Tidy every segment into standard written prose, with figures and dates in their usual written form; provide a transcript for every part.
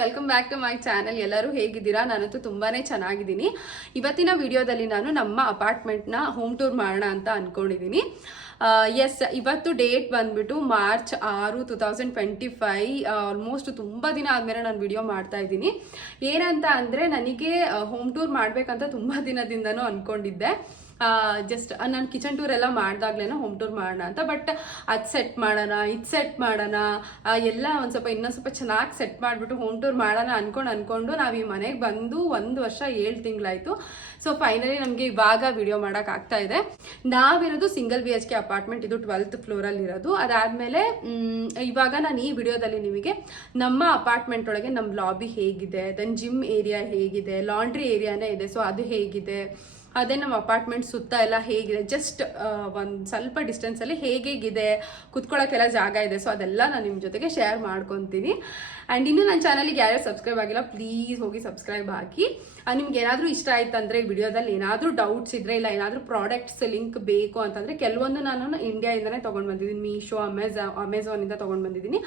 Welcome back to my channel. ಎಲ್ಲರೂ ಹೇಗಿದ್ದೀರಾ? ನಾನಂತೂ ತುಂಬಾನೇ ಚೆನ್ನಾಗಿದ್ದೀನಿ. ಇವತ್ತಿನ ವಿಡಿಯೋದಲ್ಲಿ ನಾನು ನಮ್ಮ ಅಪಾರ್ಟ್ಮೆಂಟ್ನ ಹೋಮ್ ಟೂರ್ ಮಾಡೋಣ ಅಂತ ಅನ್ಕೊಂಡಿದ್ದೀನಿ. ಎಸ್, ಇವತ್ತು ಡೇಟ್ ಬಂದ್ಬಿಟ್ಟು ಮಾರ್ಚ್ 6, 2025. ಆಲ್ಮೋಸ್ಟ್ ತುಂಬ ದಿನ ಆದಮೇಲೆ ನಾನು ವಿಡಿಯೋ ಮಾಡ್ತಾ ಇದ್ದೀನಿ. ಏನಂತ ಅಂದರೆ, ನನಗೆ ಹೋಮ್ ಟೂರ್ ಮಾಡಬೇಕಂತ ತುಂಬ ದಿನದಿಂದನೂ ಅಂದ್ಕೊಂಡಿದ್ದೆ. ಜಸ್ಟ್ ನಾನು ಕಿಚನ್ ಟೂರ್ ಎಲ್ಲ ಮಾಡಿದಾಗ್ಲೇನೋ ಹೋಮ್ ಟೂರ್ ಮಾಡೋಣ ಅಂತ. ಬಟ್ ಅದು ಸೆಟ್ ಮಾಡೋಣ, ಇದು ಸೆಟ್ ಮಾಡೋಣ, ಎಲ್ಲ ಒಂದು ಸ್ವಲ್ಪ ಇನ್ನೊಂದು ಸ್ವಲ್ಪ ಚೆನ್ನಾಗಿ ಸೆಟ್ ಮಾಡಿಬಿಟ್ಟು ಹೋಮ್ ಟೂರ್ ಮಾಡೋಣ ಅನ್ಕೊಂಡು ನಾವು ಈ ಮನೆಗೆ ಬಂದು 1 ವರ್ಷ 7 ತಿಂಗಳಾಯಿತು. ಸೊ ಫೈನಲಿ ನಮಗೆ ಇವಾಗ ವಿಡಿಯೋ ಮಾಡೋಕ್ಕಾಗ್ತಾ ಇದೆ. ನಾವಿರೋದು ಸಿಂಗಲ್ BHK ಅಪಾರ್ಟ್ಮೆಂಟ್. ಇದು 12th ಫ್ಲೋರಲ್ಲಿ ಇರೋದು. ಅದಾದಮೇಲೆ ಇವಾಗ ನಾನು ಈ ವಿಡಿಯೋದಲ್ಲಿ ನಿಮಗೆ ನಮ್ಮ ಅಪಾರ್ಟ್ಮೆಂಟ್ ಒಳಗೆ ನಮ್ಮ ಲಾಬಿ ಹೇಗಿದೆ, ದೆನ್ ಜಿಮ್ ಏರಿಯಾ ಹೇಗಿದೆ, ಲಾಂಡ್ರಿ ಏರಿಯಾನೇ ಇದೆ, ಸೊ ಅದು ಹೇಗಿದೆ, ಅದೇ ನಮ್ಮ ಅಪಾರ್ಟ್ಮೆಂಟ್ ಸುತ್ತ ಎಲ್ಲ ಹೇಗಿದೆ, ಜಸ್ಟ್ ಒಂದು ಸ್ವಲ್ಪ ಡಿಸ್ಟೆನ್ಸಲ್ಲಿ ಹೇಗಿದೆ, ಕುತ್ಕೊಳ್ಳೋಕ್ಕೆಲ್ಲ ಜಾಗ ಇದೆ, ಸೊ ಅದೆಲ್ಲ ನಾನು ನಿಮ್ಮ ಜೊತೆಗೆ ಶೇರ್ ಮಾಡ್ಕೊತೀನಿ. ಆ್ಯಂಡ್ ಇನ್ನೂ ನನ್ನ ಚಾನಲ್ಗೆ ಯಾರ್ಯಾರು ಸಬ್ಸ್ಕ್ರೈಬ್ ಆಗಿಲ್ಲ, ಪ್ಲೀಸ್ ಹೋಗಿ ಸಬ್ಸ್ಕ್ರೈಬ್ ಹಾಕಿ. ನಿಮ್ಗೆ ಏನಾದರೂ ಇಷ್ಟ ಆಯ್ತು ಅಂದರೆ, ವಿಡಿಯೋದಲ್ಲಿ ಏನಾದರೂ ಡೌಟ್ಸ್ ಇದ್ದರೆ, ಇಲ್ಲ ಏನಾದರೂ ಪ್ರಾಡಕ್ಟ್ಸ್ ಲಿಂಕ್ ಬೇಕು ಅಂತಂದರೆ, ಕೆಲವೊಂದು ನಾನು ಇಂಡಿಯಾಯಿಂದನೇ ತೊಗೊಂಡು ಬಂದಿದ್ದೀನಿ. ಮೀಶೋ, ಅಮೆಝಾನಿಂದ ತೊಗೊಂಡು ಬಂದಿದ್ದೀನಿ.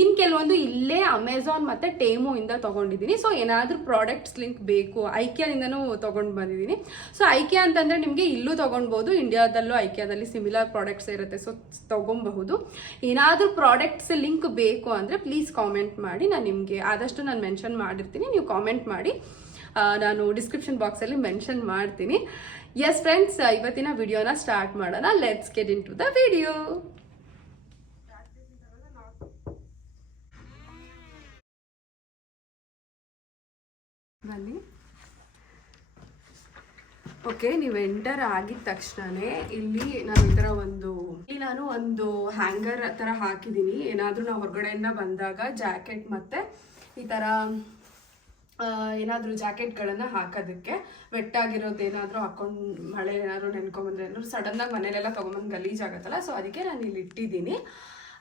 ಇನ್ನು ಕೆಲವೊಂದು ಇಲ್ಲೇ ಅಮೆಝಾನ್ ಮತ್ತು ಟೇಮೋಯಿಂದ ತೊಗೊಂಡಿದ್ದೀನಿ. ಸೊ ಏನಾದರೂ ಪ್ರಾಡಕ್ಟ್ಸ್ ಲಿಂಕ್ ಬೇಕು, ಐಕಿಯಾದಿಂದನೂ ತೊಗೊಂಡು ಬಂದಿದ್ದೀನಿ. ಸೊ ಐಕಿಯಾ ಅಂತಂದರೆ ನಿಮಗೆ ಇಲ್ಲೂ ತೊಗೊಳ್ಬೋದು, ಇಂಡಿಯಾದಲ್ಲೂ ಐಕಿಯಾದಲ್ಲಿ ಸಿಮಿಲರ್ ಪ್ರಾಡಕ್ಟ್ಸ್ ಇರುತ್ತೆ, ಸೊ ತೊಗೊಬಹುದು. ಏನಾದರೂ ಪ್ರಾಡಕ್ಟ್ಸ್ ಲಿಂಕ್ ಬೇಕು ಅಂದರೆ ಪ್ಲೀಸ್ ಕಾಮೆಂಟ್ ಮಾಡಿ. ನಾನು ನಿಮಗೆ ಆದಷ್ಟು ನಾನು ಮೆನ್ಷನ್ ಮಾಡಿರ್ತೀನಿ, ನೀವು ಕಾಮೆಂಟ್ ಮಾಡಿ, ನಾನು ಡಿಸ್ಕ್ರಿಪ್ಷನ್ ಬಾಕ್ಸಲ್ಲಿ ಮೆನ್ಷನ್ ಮಾಡ್ತೀನಿ. ಎಸ್ ಫ್ರೆಂಡ್ಸ್, ಇವತ್ತಿನ ವಿಡಿಯೋನ ಸ್ಟಾರ್ಟ್ ಮಾಡೋಣ. Let's get into the video. ಬನ್ನಿ. ಓಕೆ, ನೀವು ಎಂಟರ್ ಆಗಿದ ತಕ್ಷಣನೇ ಇಲ್ಲಿ ನಾನು ಈ ಥರ ಒಂದು ಹ್ಯಾಂಗರ್ ಥರ ಹಾಕಿದ್ದೀನಿ. ಏನಾದರೂ ನಾವು ಹೊರಗಡೆಯಿಂದ ಬಂದಾಗ ಜಾಕೆಟ್ ಮತ್ತು ಈ ಥರ ಏನಾದರೂ ಜಾಕೆಟ್ಗಳನ್ನು ಹಾಕೋದಕ್ಕೆ, ವೆಟ್ಟಾಗಿರೋದು ಏನಾದರೂ ಹಾಕೊಂಡು ಮಳೆ ಏನಾದರೂ ನೆನ್ಕೊಂಬಂದ್ರೆ ಏನಾದ್ರು ಸಡನ್ನಾಗಿ ಮನೇಲೆಲ್ಲ ತೊಗೊಂಬಂದು ಗಲೀಜಾಗತ್ತಲ್ಲ, ಸೊ ಅದಕ್ಕೆ ನಾನು ಇಲ್ಲಿ ಇಟ್ಟಿದ್ದೀನಿ.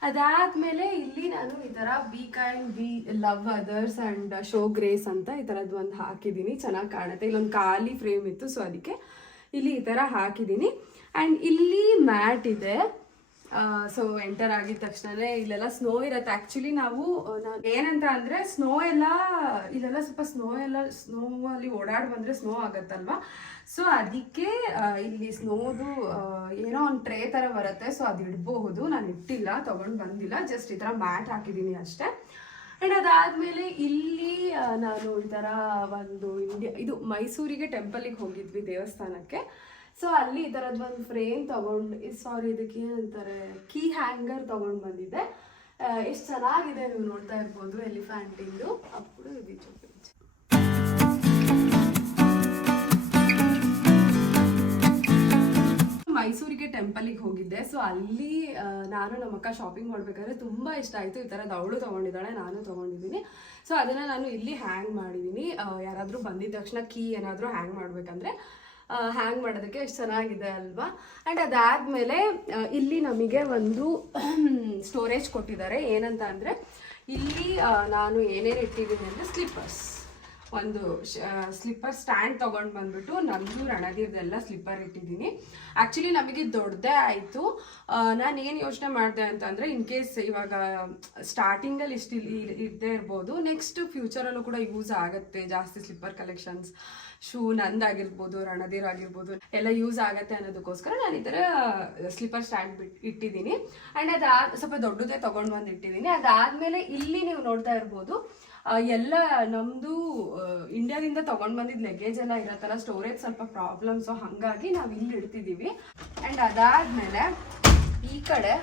ಅದಾದಮೇಲೆ ಇಲ್ಲಿ ನಾನು ಈ ಥರ be kind, B love others and show grace ಅಂತ ಈ ಥರದ್ದು ಒಂದು ಹಾಕಿದ್ದೀನಿ. ಚೆನ್ನಾಗಿ ಕಾಣುತ್ತೆ. ಇಲ್ಲೊಂದು ಖಾಲಿ ಫ್ರೇಮ್ ಇತ್ತು, ಸೊ ಅದಕ್ಕೆ ಇಲ್ಲಿ ಈ ಥರ ಹಾಕಿದ್ದೀನಿ. ಆ್ಯಂಡ್ ಇಲ್ಲಿ ಮ್ಯಾಟ್ ಇದೆ. ಸೊ ಎಂಟರ್ ಆಗಿದ ತಕ್ಷಣವೇ ಇಲ್ಲೆಲ್ಲ ಸ್ನೋ ಇರುತ್ತೆ. ಆ್ಯಕ್ಚುಲಿ ನಾವು ಏನಂತ ಅಂದರೆ, ಇಲ್ಲೆಲ್ಲ ಸ್ವಲ್ಪ ಸ್ನೋವಲ್ಲಿ ಓಡಾಡಿ ಬಂದರೆ ಸ್ನೋ ಆಗುತ್ತಲ್ವ, ಸೊ ಅದಕ್ಕೆ ಇಲ್ಲಿ ಸ್ನೋದು ಏನೋ ಒಂದು ಟ್ರೇ ಥರ ಬರುತ್ತೆ, ಸೊ ಅದು ಇಡಬಹುದು. ನಾನು ಇಟ್ಟಿಲ್ಲ, ತೊಗೊಂಡು ಬಂದಿಲ್ಲ, ಜಸ್ಟ್ ಈ ಥರ ಮ್ಯಾಟ್ ಹಾಕಿದ್ದೀನಿ ಅಷ್ಟೇ. ಆ್ಯಂಡ್ ಅದಾದಮೇಲೆ ಇಲ್ಲಿ ನಾನು ಈ ಥರ ಇದು ಮೈಸೂರಿಗೆ ಟೆಂಪಲಿಗೆ ಹೋಗಿದ್ವಿ, ದೇವಸ್ಥಾನಕ್ಕೆ. ಸೊ ಅಲ್ಲಿ ಈ ಥರದ್ದು ಒಂದು ಫ್ರೇಮ್ ಇದಕ್ಕೆ ಏನಂತಾರೆ, ಕೀ ಹ್ಯಾಂಗರ್ ತೊಗೊಂಡು ಬಂದಿದ್ದೆ. ಎಷ್ಟು ಚೆನ್ನಾಗಿದೆ, ನೀವು ನೋಡ್ತಾ ಇರ್ಬೋದು, ಎಲಿಫ್ಯಾಂಟಿಂದು. ಅప్పుడు ఇది చూపించు. ಮೈಸೂರಿಗೆ ಟೆಂಪಲಿಗೆ ಹೋಗಿದ್ದೆ. ಸೊ ಅಲ್ಲಿ ನಾನು ನಮ್ಮ ಅಕ್ಕ ಶಾಪಿಂಗ್ ಮಾಡ್ಬೇಕಾದ್ರೆ ತುಂಬ ಇಷ್ಟ ಆಯಿತು. ಈ ಥರದ್ದು ಅವಳು ತೊಗೊಂಡಿದ್ದಾಳೆ, ನಾನು ತೊಗೊಂಡಿದ್ದೀನಿ. ಸೊ ಅದನ್ನು ನಾನು ಇಲ್ಲಿ ಹ್ಯಾಂಗ್ ಮಾಡಿದ್ದೀನಿ. ಯಾರಾದರೂ ಬಂದಿದ್ದ ತಕ್ಷಣ ಕೀ ಏನಾದರೂ ಹ್ಯಾಂಗ್ ಮಾಡಬೇಕಂದ್ರೆ ಹ್ಯಾಂಗ್ ಮಾಡೋದಕ್ಕೆ ಎಷ್ಟು ಚೆನ್ನಾಗಿದೆ ಅಲ್ವಾ. ಆ್ಯಂಡ್ ಅದಾದಮೇಲೆ ಇಲ್ಲಿ ನಮಗೆ ಒಂದು ಸ್ಟೋರೇಜ್ ಕೊಟ್ಟಿದ್ದಾರೆ. ಏನಂತ ಅಂದರೆ, ಇಲ್ಲಿ ನಾನು ಏನೇನು ಇಟ್ಟಿದ್ದೀನಿ ಅಂದರೆ, ಒಂದು ಸ್ಲಿಪ್ಪರ್ ಸ್ಟ್ಯಾಂಡ್ ತೊಗೊಂಡು ಬಂದ್ಬಿಟ್ಟು ನಂದು ರಣದೀರ್ದೆಲ್ಲ ಸ್ಲಿಪ್ಪರ್ ಇಟ್ಟಿದ್ದೀನಿ. ಆ್ಯಕ್ಚುಲಿ ನಮಗೆ ದೊಡ್ಡದೇ ಆಯಿತು. ನಾನು ಏನು ಯೋಚನೆ ಮಾಡಿದೆ ಅಂತಂದರೆ, ಇನ್ ಕೇಸ್ ಇವಾಗ ಸ್ಟಾರ್ಟಿಂಗಲ್ಲಿ ಇಷ್ಟು ಇದ್ದೇ ಇರ್ಬೋದು, ನೆಕ್ಸ್ಟ್ ಫ್ಯೂಚರಲ್ಲೂ ಕೂಡ ಯೂಸ್ ಆಗುತ್ತೆ. ಜಾಸ್ತಿ ಸ್ಲಿಪ್ಪರ್ ಕಲೆಕ್ಷನ್ಸ್, ಶೂ ನಂದಾಗಿರ್ಬೋದು, ರಣದೀರ್ ಆಗಿರ್ಬೋದು, ಎಲ್ಲ ಯೂಸ್ ಆಗುತ್ತೆ ಅನ್ನೋದಕ್ಕೋಸ್ಕರ ನಾನು ಈ ಥರ ಸ್ಲಿಪ್ಪರ್ ಸ್ಟ್ಯಾಂಡ್ ಇಟ್ಟಿದ್ದೀನಿ. ಆ್ಯಂಡ್ ಸ್ವಲ್ಪ ದೊಡ್ಡದೇ ತೊಗೊಂಡು ಬಂದು ಇಟ್ಟಿದ್ದೀನಿ. ಅದಾದಮೇಲೆ ಇಲ್ಲಿ ನೀವು ನೋಡ್ತಾ ಇರ್ಬೋದು, ಎಲ್ಲ ನಮ್ಮದು ಇಂಡಿಯಾದಿಂದ ತೊಗೊಂಡು ಬಂದಿದ್ದು ಲಗೇಜ್ ಎಲ್ಲ ಇರತ್ತಲ್ಲ, ಸ್ಟೋರೇಜ್ ಸ್ವಲ್ಪ ಪ್ರಾಬ್ಲಮ್, ಸೊ ಹಾಗಾಗಿ ನಾವು ಇಲ್ಲಿ ಇಡ್ತಿದ್ದೀವಿ. ಆ್ಯಂಡ್ ಅದಾದಮೇಲೆ ಈ ಕಡೆ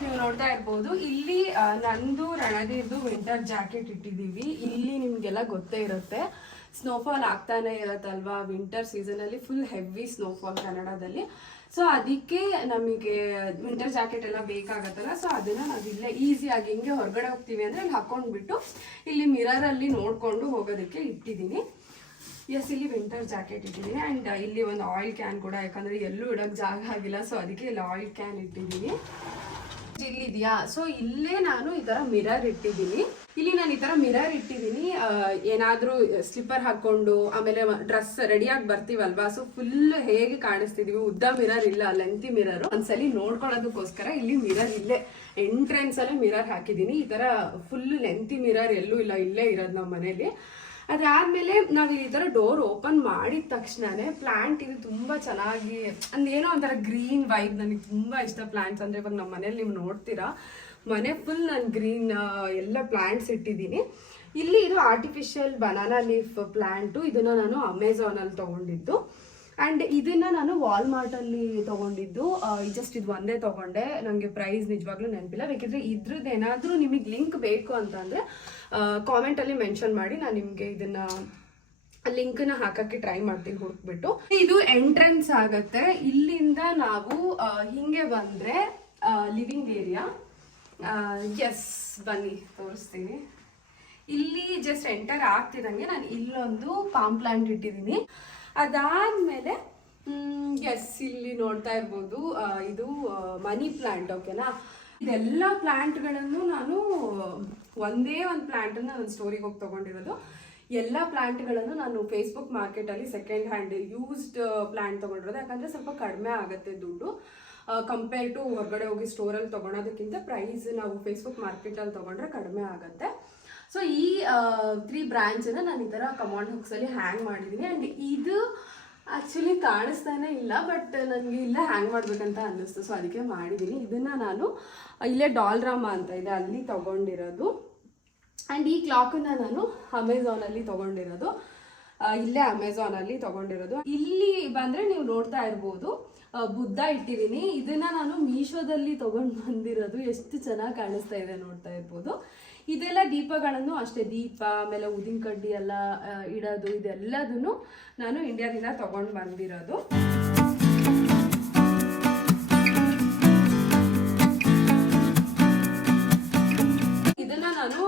ನೀವು ನೋಡ್ತಾ ಇರ್ಬೋದು, ಇಲ್ಲಿ ನಂದು ರಣದೀರ್ದು ವಿಂಟರ್ ಜಾಕೆಟ್ ಇಟ್ಟಿದ್ದೀವಿ. ಇಲ್ಲಿ ನಿಮಗೆಲ್ಲ ಗೊತ್ತೇ ಇರುತ್ತೆ, ಸ್ನೋಫಾಲ್ ಆಗ್ತಾನೆ ಇರತ್ತಲ್ವಾ ವಿಂಟರ್ ಸೀಸನಲ್ಲಿ, ಫುಲ್ ಹೆವಿ ಸ್ನೋಫಾಲ್ ಕನ್ನಡದಲ್ಲಿ. ಸೊ ಅದಕ್ಕೆ ನಮಗೆ ವಿಂಟರ್ ಜಾಕೆಟ್ ಎಲ್ಲ ಬೇಕಾಗತ್ತಲ್ಲ, ಸೊ ಅದನ್ನು ನಾವಿಲ್ಲೇ ಈಸಿಯಾಗಿ ಹಿಂಗೆ ಹೊರಗಡೆ ಹೋಗ್ತೀವಿ ಅಂದರೆ ಇಲ್ಲಿ ಹಾಕ್ಕೊಂಡ್ಬಿಟ್ಟು ಇಲ್ಲಿ ಮಿರರಲ್ಲಿ ನೋಡಿಕೊಂಡು ಹೋಗೋದಕ್ಕೆ ಇಟ್ಟಿದ್ದೀನಿ. ಎಸ್, ಇಲ್ಲಿ ವಿಂಟರ್ ಜಾಕೆಟ್ ಇಟ್ಟಿದ್ದೀನಿ. ಆ್ಯಂಡ್ ಇಲ್ಲಿ ಒಂದು ಆಯಿಲ್ ಕ್ಯಾನ್ ಕೂಡ, ಯಾಕಂದರೆ ಎಲ್ಲೂ ಇಡೋಕ್ಕೆ ಜಾಗ ಆಗಿಲ್ಲ, ಸೊ ಅದಕ್ಕೆ ಇಲ್ಲಿ ಆಯಿಲ್ ಕ್ಯಾನ್ ಇಟ್ಟಿದ್ದೀನಿ. ಇಲ್ಲಿದೆಯಾ, ಸೊ ಇಲ್ಲೇ ನಾನು ಈ ತರ ಮಿರರ್ ಇಟ್ಟಿದ್ದೀನಿ. ಇಲ್ಲಿ ನಾನು ಈ ತರ ಮಿರರ್ ಇಟ್ಟಿದ್ದೀನಿ, ಏನಾದ್ರೂ ಸ್ಲಿಪ್ಪರ್ ಹಾಕೊಂಡು ಆಮೇಲೆ ಡ್ರೆಸ್ ರೆಡಿಯಾಗಿ ಬರ್ತೀವಲ್ವಾ, ಸೊ ಫುಲ್ ಹೇಗೆ ಕಾಣಿಸ್ತಿದೀವಿ. ಉದ್ದ ಮಿರರ್ ಇಲ್ಲ, ಲೆಂತಿ ಮಿರರ್. ಒಂದ್ಸಲಿ ನೋಡ್ಕೊಳ್ಳೋದಕ್ಕೋಸ್ಕರ ಇಲ್ಲಿ ಮಿರರ್ ಇಲ್ಲೇ ಎಂಟ್ರೆನ್ಸ್ ಅಲ್ಲೇ ಮಿರರ್ ಹಾಕಿದ್ದೀನಿ. ಈ ತರ ಫುಲ್ ಲೆಂತಿ ಮಿರರ್ ಎಲ್ಲೂ ಇಲ್ಲ, ಇಲ್ಲೇ ಇರೋದು ನಮ್ಮ ಮನೇಲಿ. ಅದಾದ್ಮೇಲೆ ನಾವು ಈ ತರ ಡೋರ್ ಓಪನ್ ಮಾಡಿದ ತಕ್ಷಣನೇ ಪ್ಲಾಂಟ್ ಇದು ತುಂಬಾ ಚೆನ್ನಾಗಿ ಏನೋ ಒಂಥರ ಗ್ರೀನ್ ವೈಬ್. ನನಗೆ ತುಂಬಾ ಇಷ್ಟ ಪ್ಲಾಂಟ್ಸ್ ಅಂದ್ರೆ. ಇವಾಗ ನಮ್ಮ ಮನೇಲಿ ನೀವು ನೋಡ್ತೀರಾ, ಮನೆ ಫುಲ್ ನಾನು ಗ್ರೀನ್ ಎಲ್ಲ ಪ್ಲಾಂಟ್ಸ್ ಇಟ್ಟಿದ್ದೀನಿ. ಇಲ್ಲಿ ಇದು ಆರ್ಟಿಫಿಷಿಯಲ್ ಬನಾನಾ ಲೀಫ್ ಪ್ಲಾಂಟು. ಇದನ್ನ ನಾನು ಅಮೆಝಾನ್ ಅಲ್ಲಿ ತಗೊಂಡಿದ್ದು. ಅಂಡ್ ಇದನ್ನ ನಾನು ವಾಲ್ಮಾರ್ಟ್ ಅಲ್ಲಿ ತಗೊಂಡಿದ್ದು. ಜಸ್ಟ್ ಇದು ಒಂದೇ ತಗೊಂಡೆ, ನನಗೆ ಪ್ರೈಸ್ ನಿಜವಾಗ್ಲೂ ನೆನಪಿಲ್ಲ. ಬೇಕಿದ್ರೆ ಇದ್ರದ್ದು ಏನಾದ್ರೂ ನಿಮಗೆ ಲಿಂಕ್ ಬೇಕು ಅಂತಂದ್ರೆ ಕಾಮೆಂಟ್ ಅಲ್ಲಿ ಮೆನ್ಷನ್ ಮಾಡಿ, ನಾನು ನಿಮ್ಗೆ ಇದನ್ನ ಲಿಂಕ್ ನ ಹಾಕಕ್ಕೆ ಟ್ರೈ ಮಾಡ್ತೀನಿ ಹುಡುಕ್ಬಿಟ್ಟು. ಇದು ಎಂಟ್ರೆನ್ಸ್ ಆಗತ್ತೆ. ಇಲ್ಲಿಂದ ನಾವು ಹಿಂಗೆ ಬಂದ್ರೆ ಲಿವಿಂಗ್ ಏರಿಯಾ. ಎಸ್, ಬನ್ನಿ ತೋರಿಸ್ತೀನಿ. ಇಲ್ಲಿ ಜಸ್ಟ್ ಎಂಟರ್ ಆಗ್ತಿದಂಗೆ ನಾನು ಇಲ್ಲೊಂದು ಪಾಮ್ ಪ್ಲಾಂಟ್ ಇಟ್ಟಿದ್ದೀನಿ. ಅದಾದ್ಮೇಲೆ ಎಸ್, ಇಲ್ಲಿ ನೋಡ್ತಾ ಇರ್ಬೋದು, ಇದು ಮನಿ ಪ್ಲಾಂಟ್. ಓಕೆನಾ, ಇದೆಲ್ಲ ಪ್ಲಾಂಟ್ಗಳನ್ನು ನಾನು ಒಂದೇ ಒಂದು ಪ್ಲಾಂಟನ್ನು ನಾನು ಸ್ಟೋರಿಗೆ ಹೋಗಿ ತಗೊಂಡಿರೋದು. ಎಲ್ಲ ಪ್ಲಾಂಟ್ಗಳನ್ನು ನಾನು ಫೇಸ್ಬುಕ್ ಮಾರ್ಕೆಟಲ್ಲಿ ಸೆಕೆಂಡ್ ಹ್ಯಾಂಡ್ ಯೂಸ್ಡ್ ಪ್ಲಾಂಟ್ ತಗೊಂಡಿರೋದು. ಯಾಕಂದರೆ ಸ್ವಲ್ಪ ಕಡಿಮೆ ಆಗುತ್ತೆ ದುಡ್ಡು ಕಂಪೇರ್ ಟು ಹೊರಗಡೆ ಹೋಗಿ ಸ್ಟೋರಲ್ಲಿ ತೊಗೊಳೋದಕ್ಕಿಂತ. ಪ್ರೈಸ್ ನಾವು ಫೇಸ್ಬುಕ್ ಮಾರ್ಕೆಟಲ್ಲಿ ತೊಗೊಂಡ್ರೆ ಕಡಿಮೆ ಆಗುತ್ತೆ. ಸೊ ಈ 3 ಬ್ರಾಂಚನ್ನು ನಾನು ಈ ಥರ ಕಮಾಂಡ್ ಹುಕ್ಸಲ್ಲಿ ಹ್ಯಾಂಗ್ ಮಾಡಿದ್ದೀನಿ. ಆ್ಯಂಡ್ ಇದು ಆ್ಯಕ್ಚುಲಿ ಕಾಣಿಸ್ತಾನೆ ಇಲ್ಲ, ಬಟ್ ನನಗೆ ಇಲ್ಲೇ ಹ್ಯಾಂಗ್ ಮಾಡಬೇಕಂತ ಅನ್ನಿಸ್ತು, ಸೊ ಅದಕ್ಕೆ ಮಾಡಿದ್ದೀನಿ. ಇದನ್ನು ನಾನು ಇಲ್ಲೇ ಡಾಲ್ರಾಮ ಅಂತ ಇದೆ ಅಲ್ಲಿ ತೊಗೊಂಡಿರೋದು. ಆ್ಯಂಡ್ ಈ ಕ್ಲಾಕನ್ನು ನಾನು ಅಮೆಝಾನಲ್ಲಿ ತೊಗೊಂಡಿರೋದು. ಇಲ್ಲೇ ಅಮೆಝಾನಲ್ಲಿ ತೊಗೊಂಡಿರೋದು. ಇಲ್ಲಿ ಬಂದರೆ ನೀವು ನೋಡ್ತಾ ಇರ್ಬೋದು, ಬುದ್ಧ ಇಟ್ಟಿದ್ದೀನಿ. ಇದನ್ನ ನಾನು ಮೀಶೋದಲ್ಲಿ ತೊಗೊಂಡು ಬಂದಿರೋದು. ಎಷ್ಟು ಚೆನ್ನಾಗಿ ಕಾಣಿಸ್ತಾ ಇದೆ ನೋಡ್ತಾ ಇರ್ಬೋದು. ಇದೆಲ್ಲ ದೀಪಗಳನ್ನು ಅಷ್ಟೇ, ದೀಪ ಆಮೇಲೆ ಉದಿನ ಕಡ್ಡಿ ಎಲ್ಲ ಇಡೋದು, ಇದೆಲ್ಲದನ್ನು ನಾನು ಇಂಡಿಯಾದಿಂದ ತೊಗೊಂಡು ಬಂದಿರೋದು. ಇದನ್ನ ನಾನು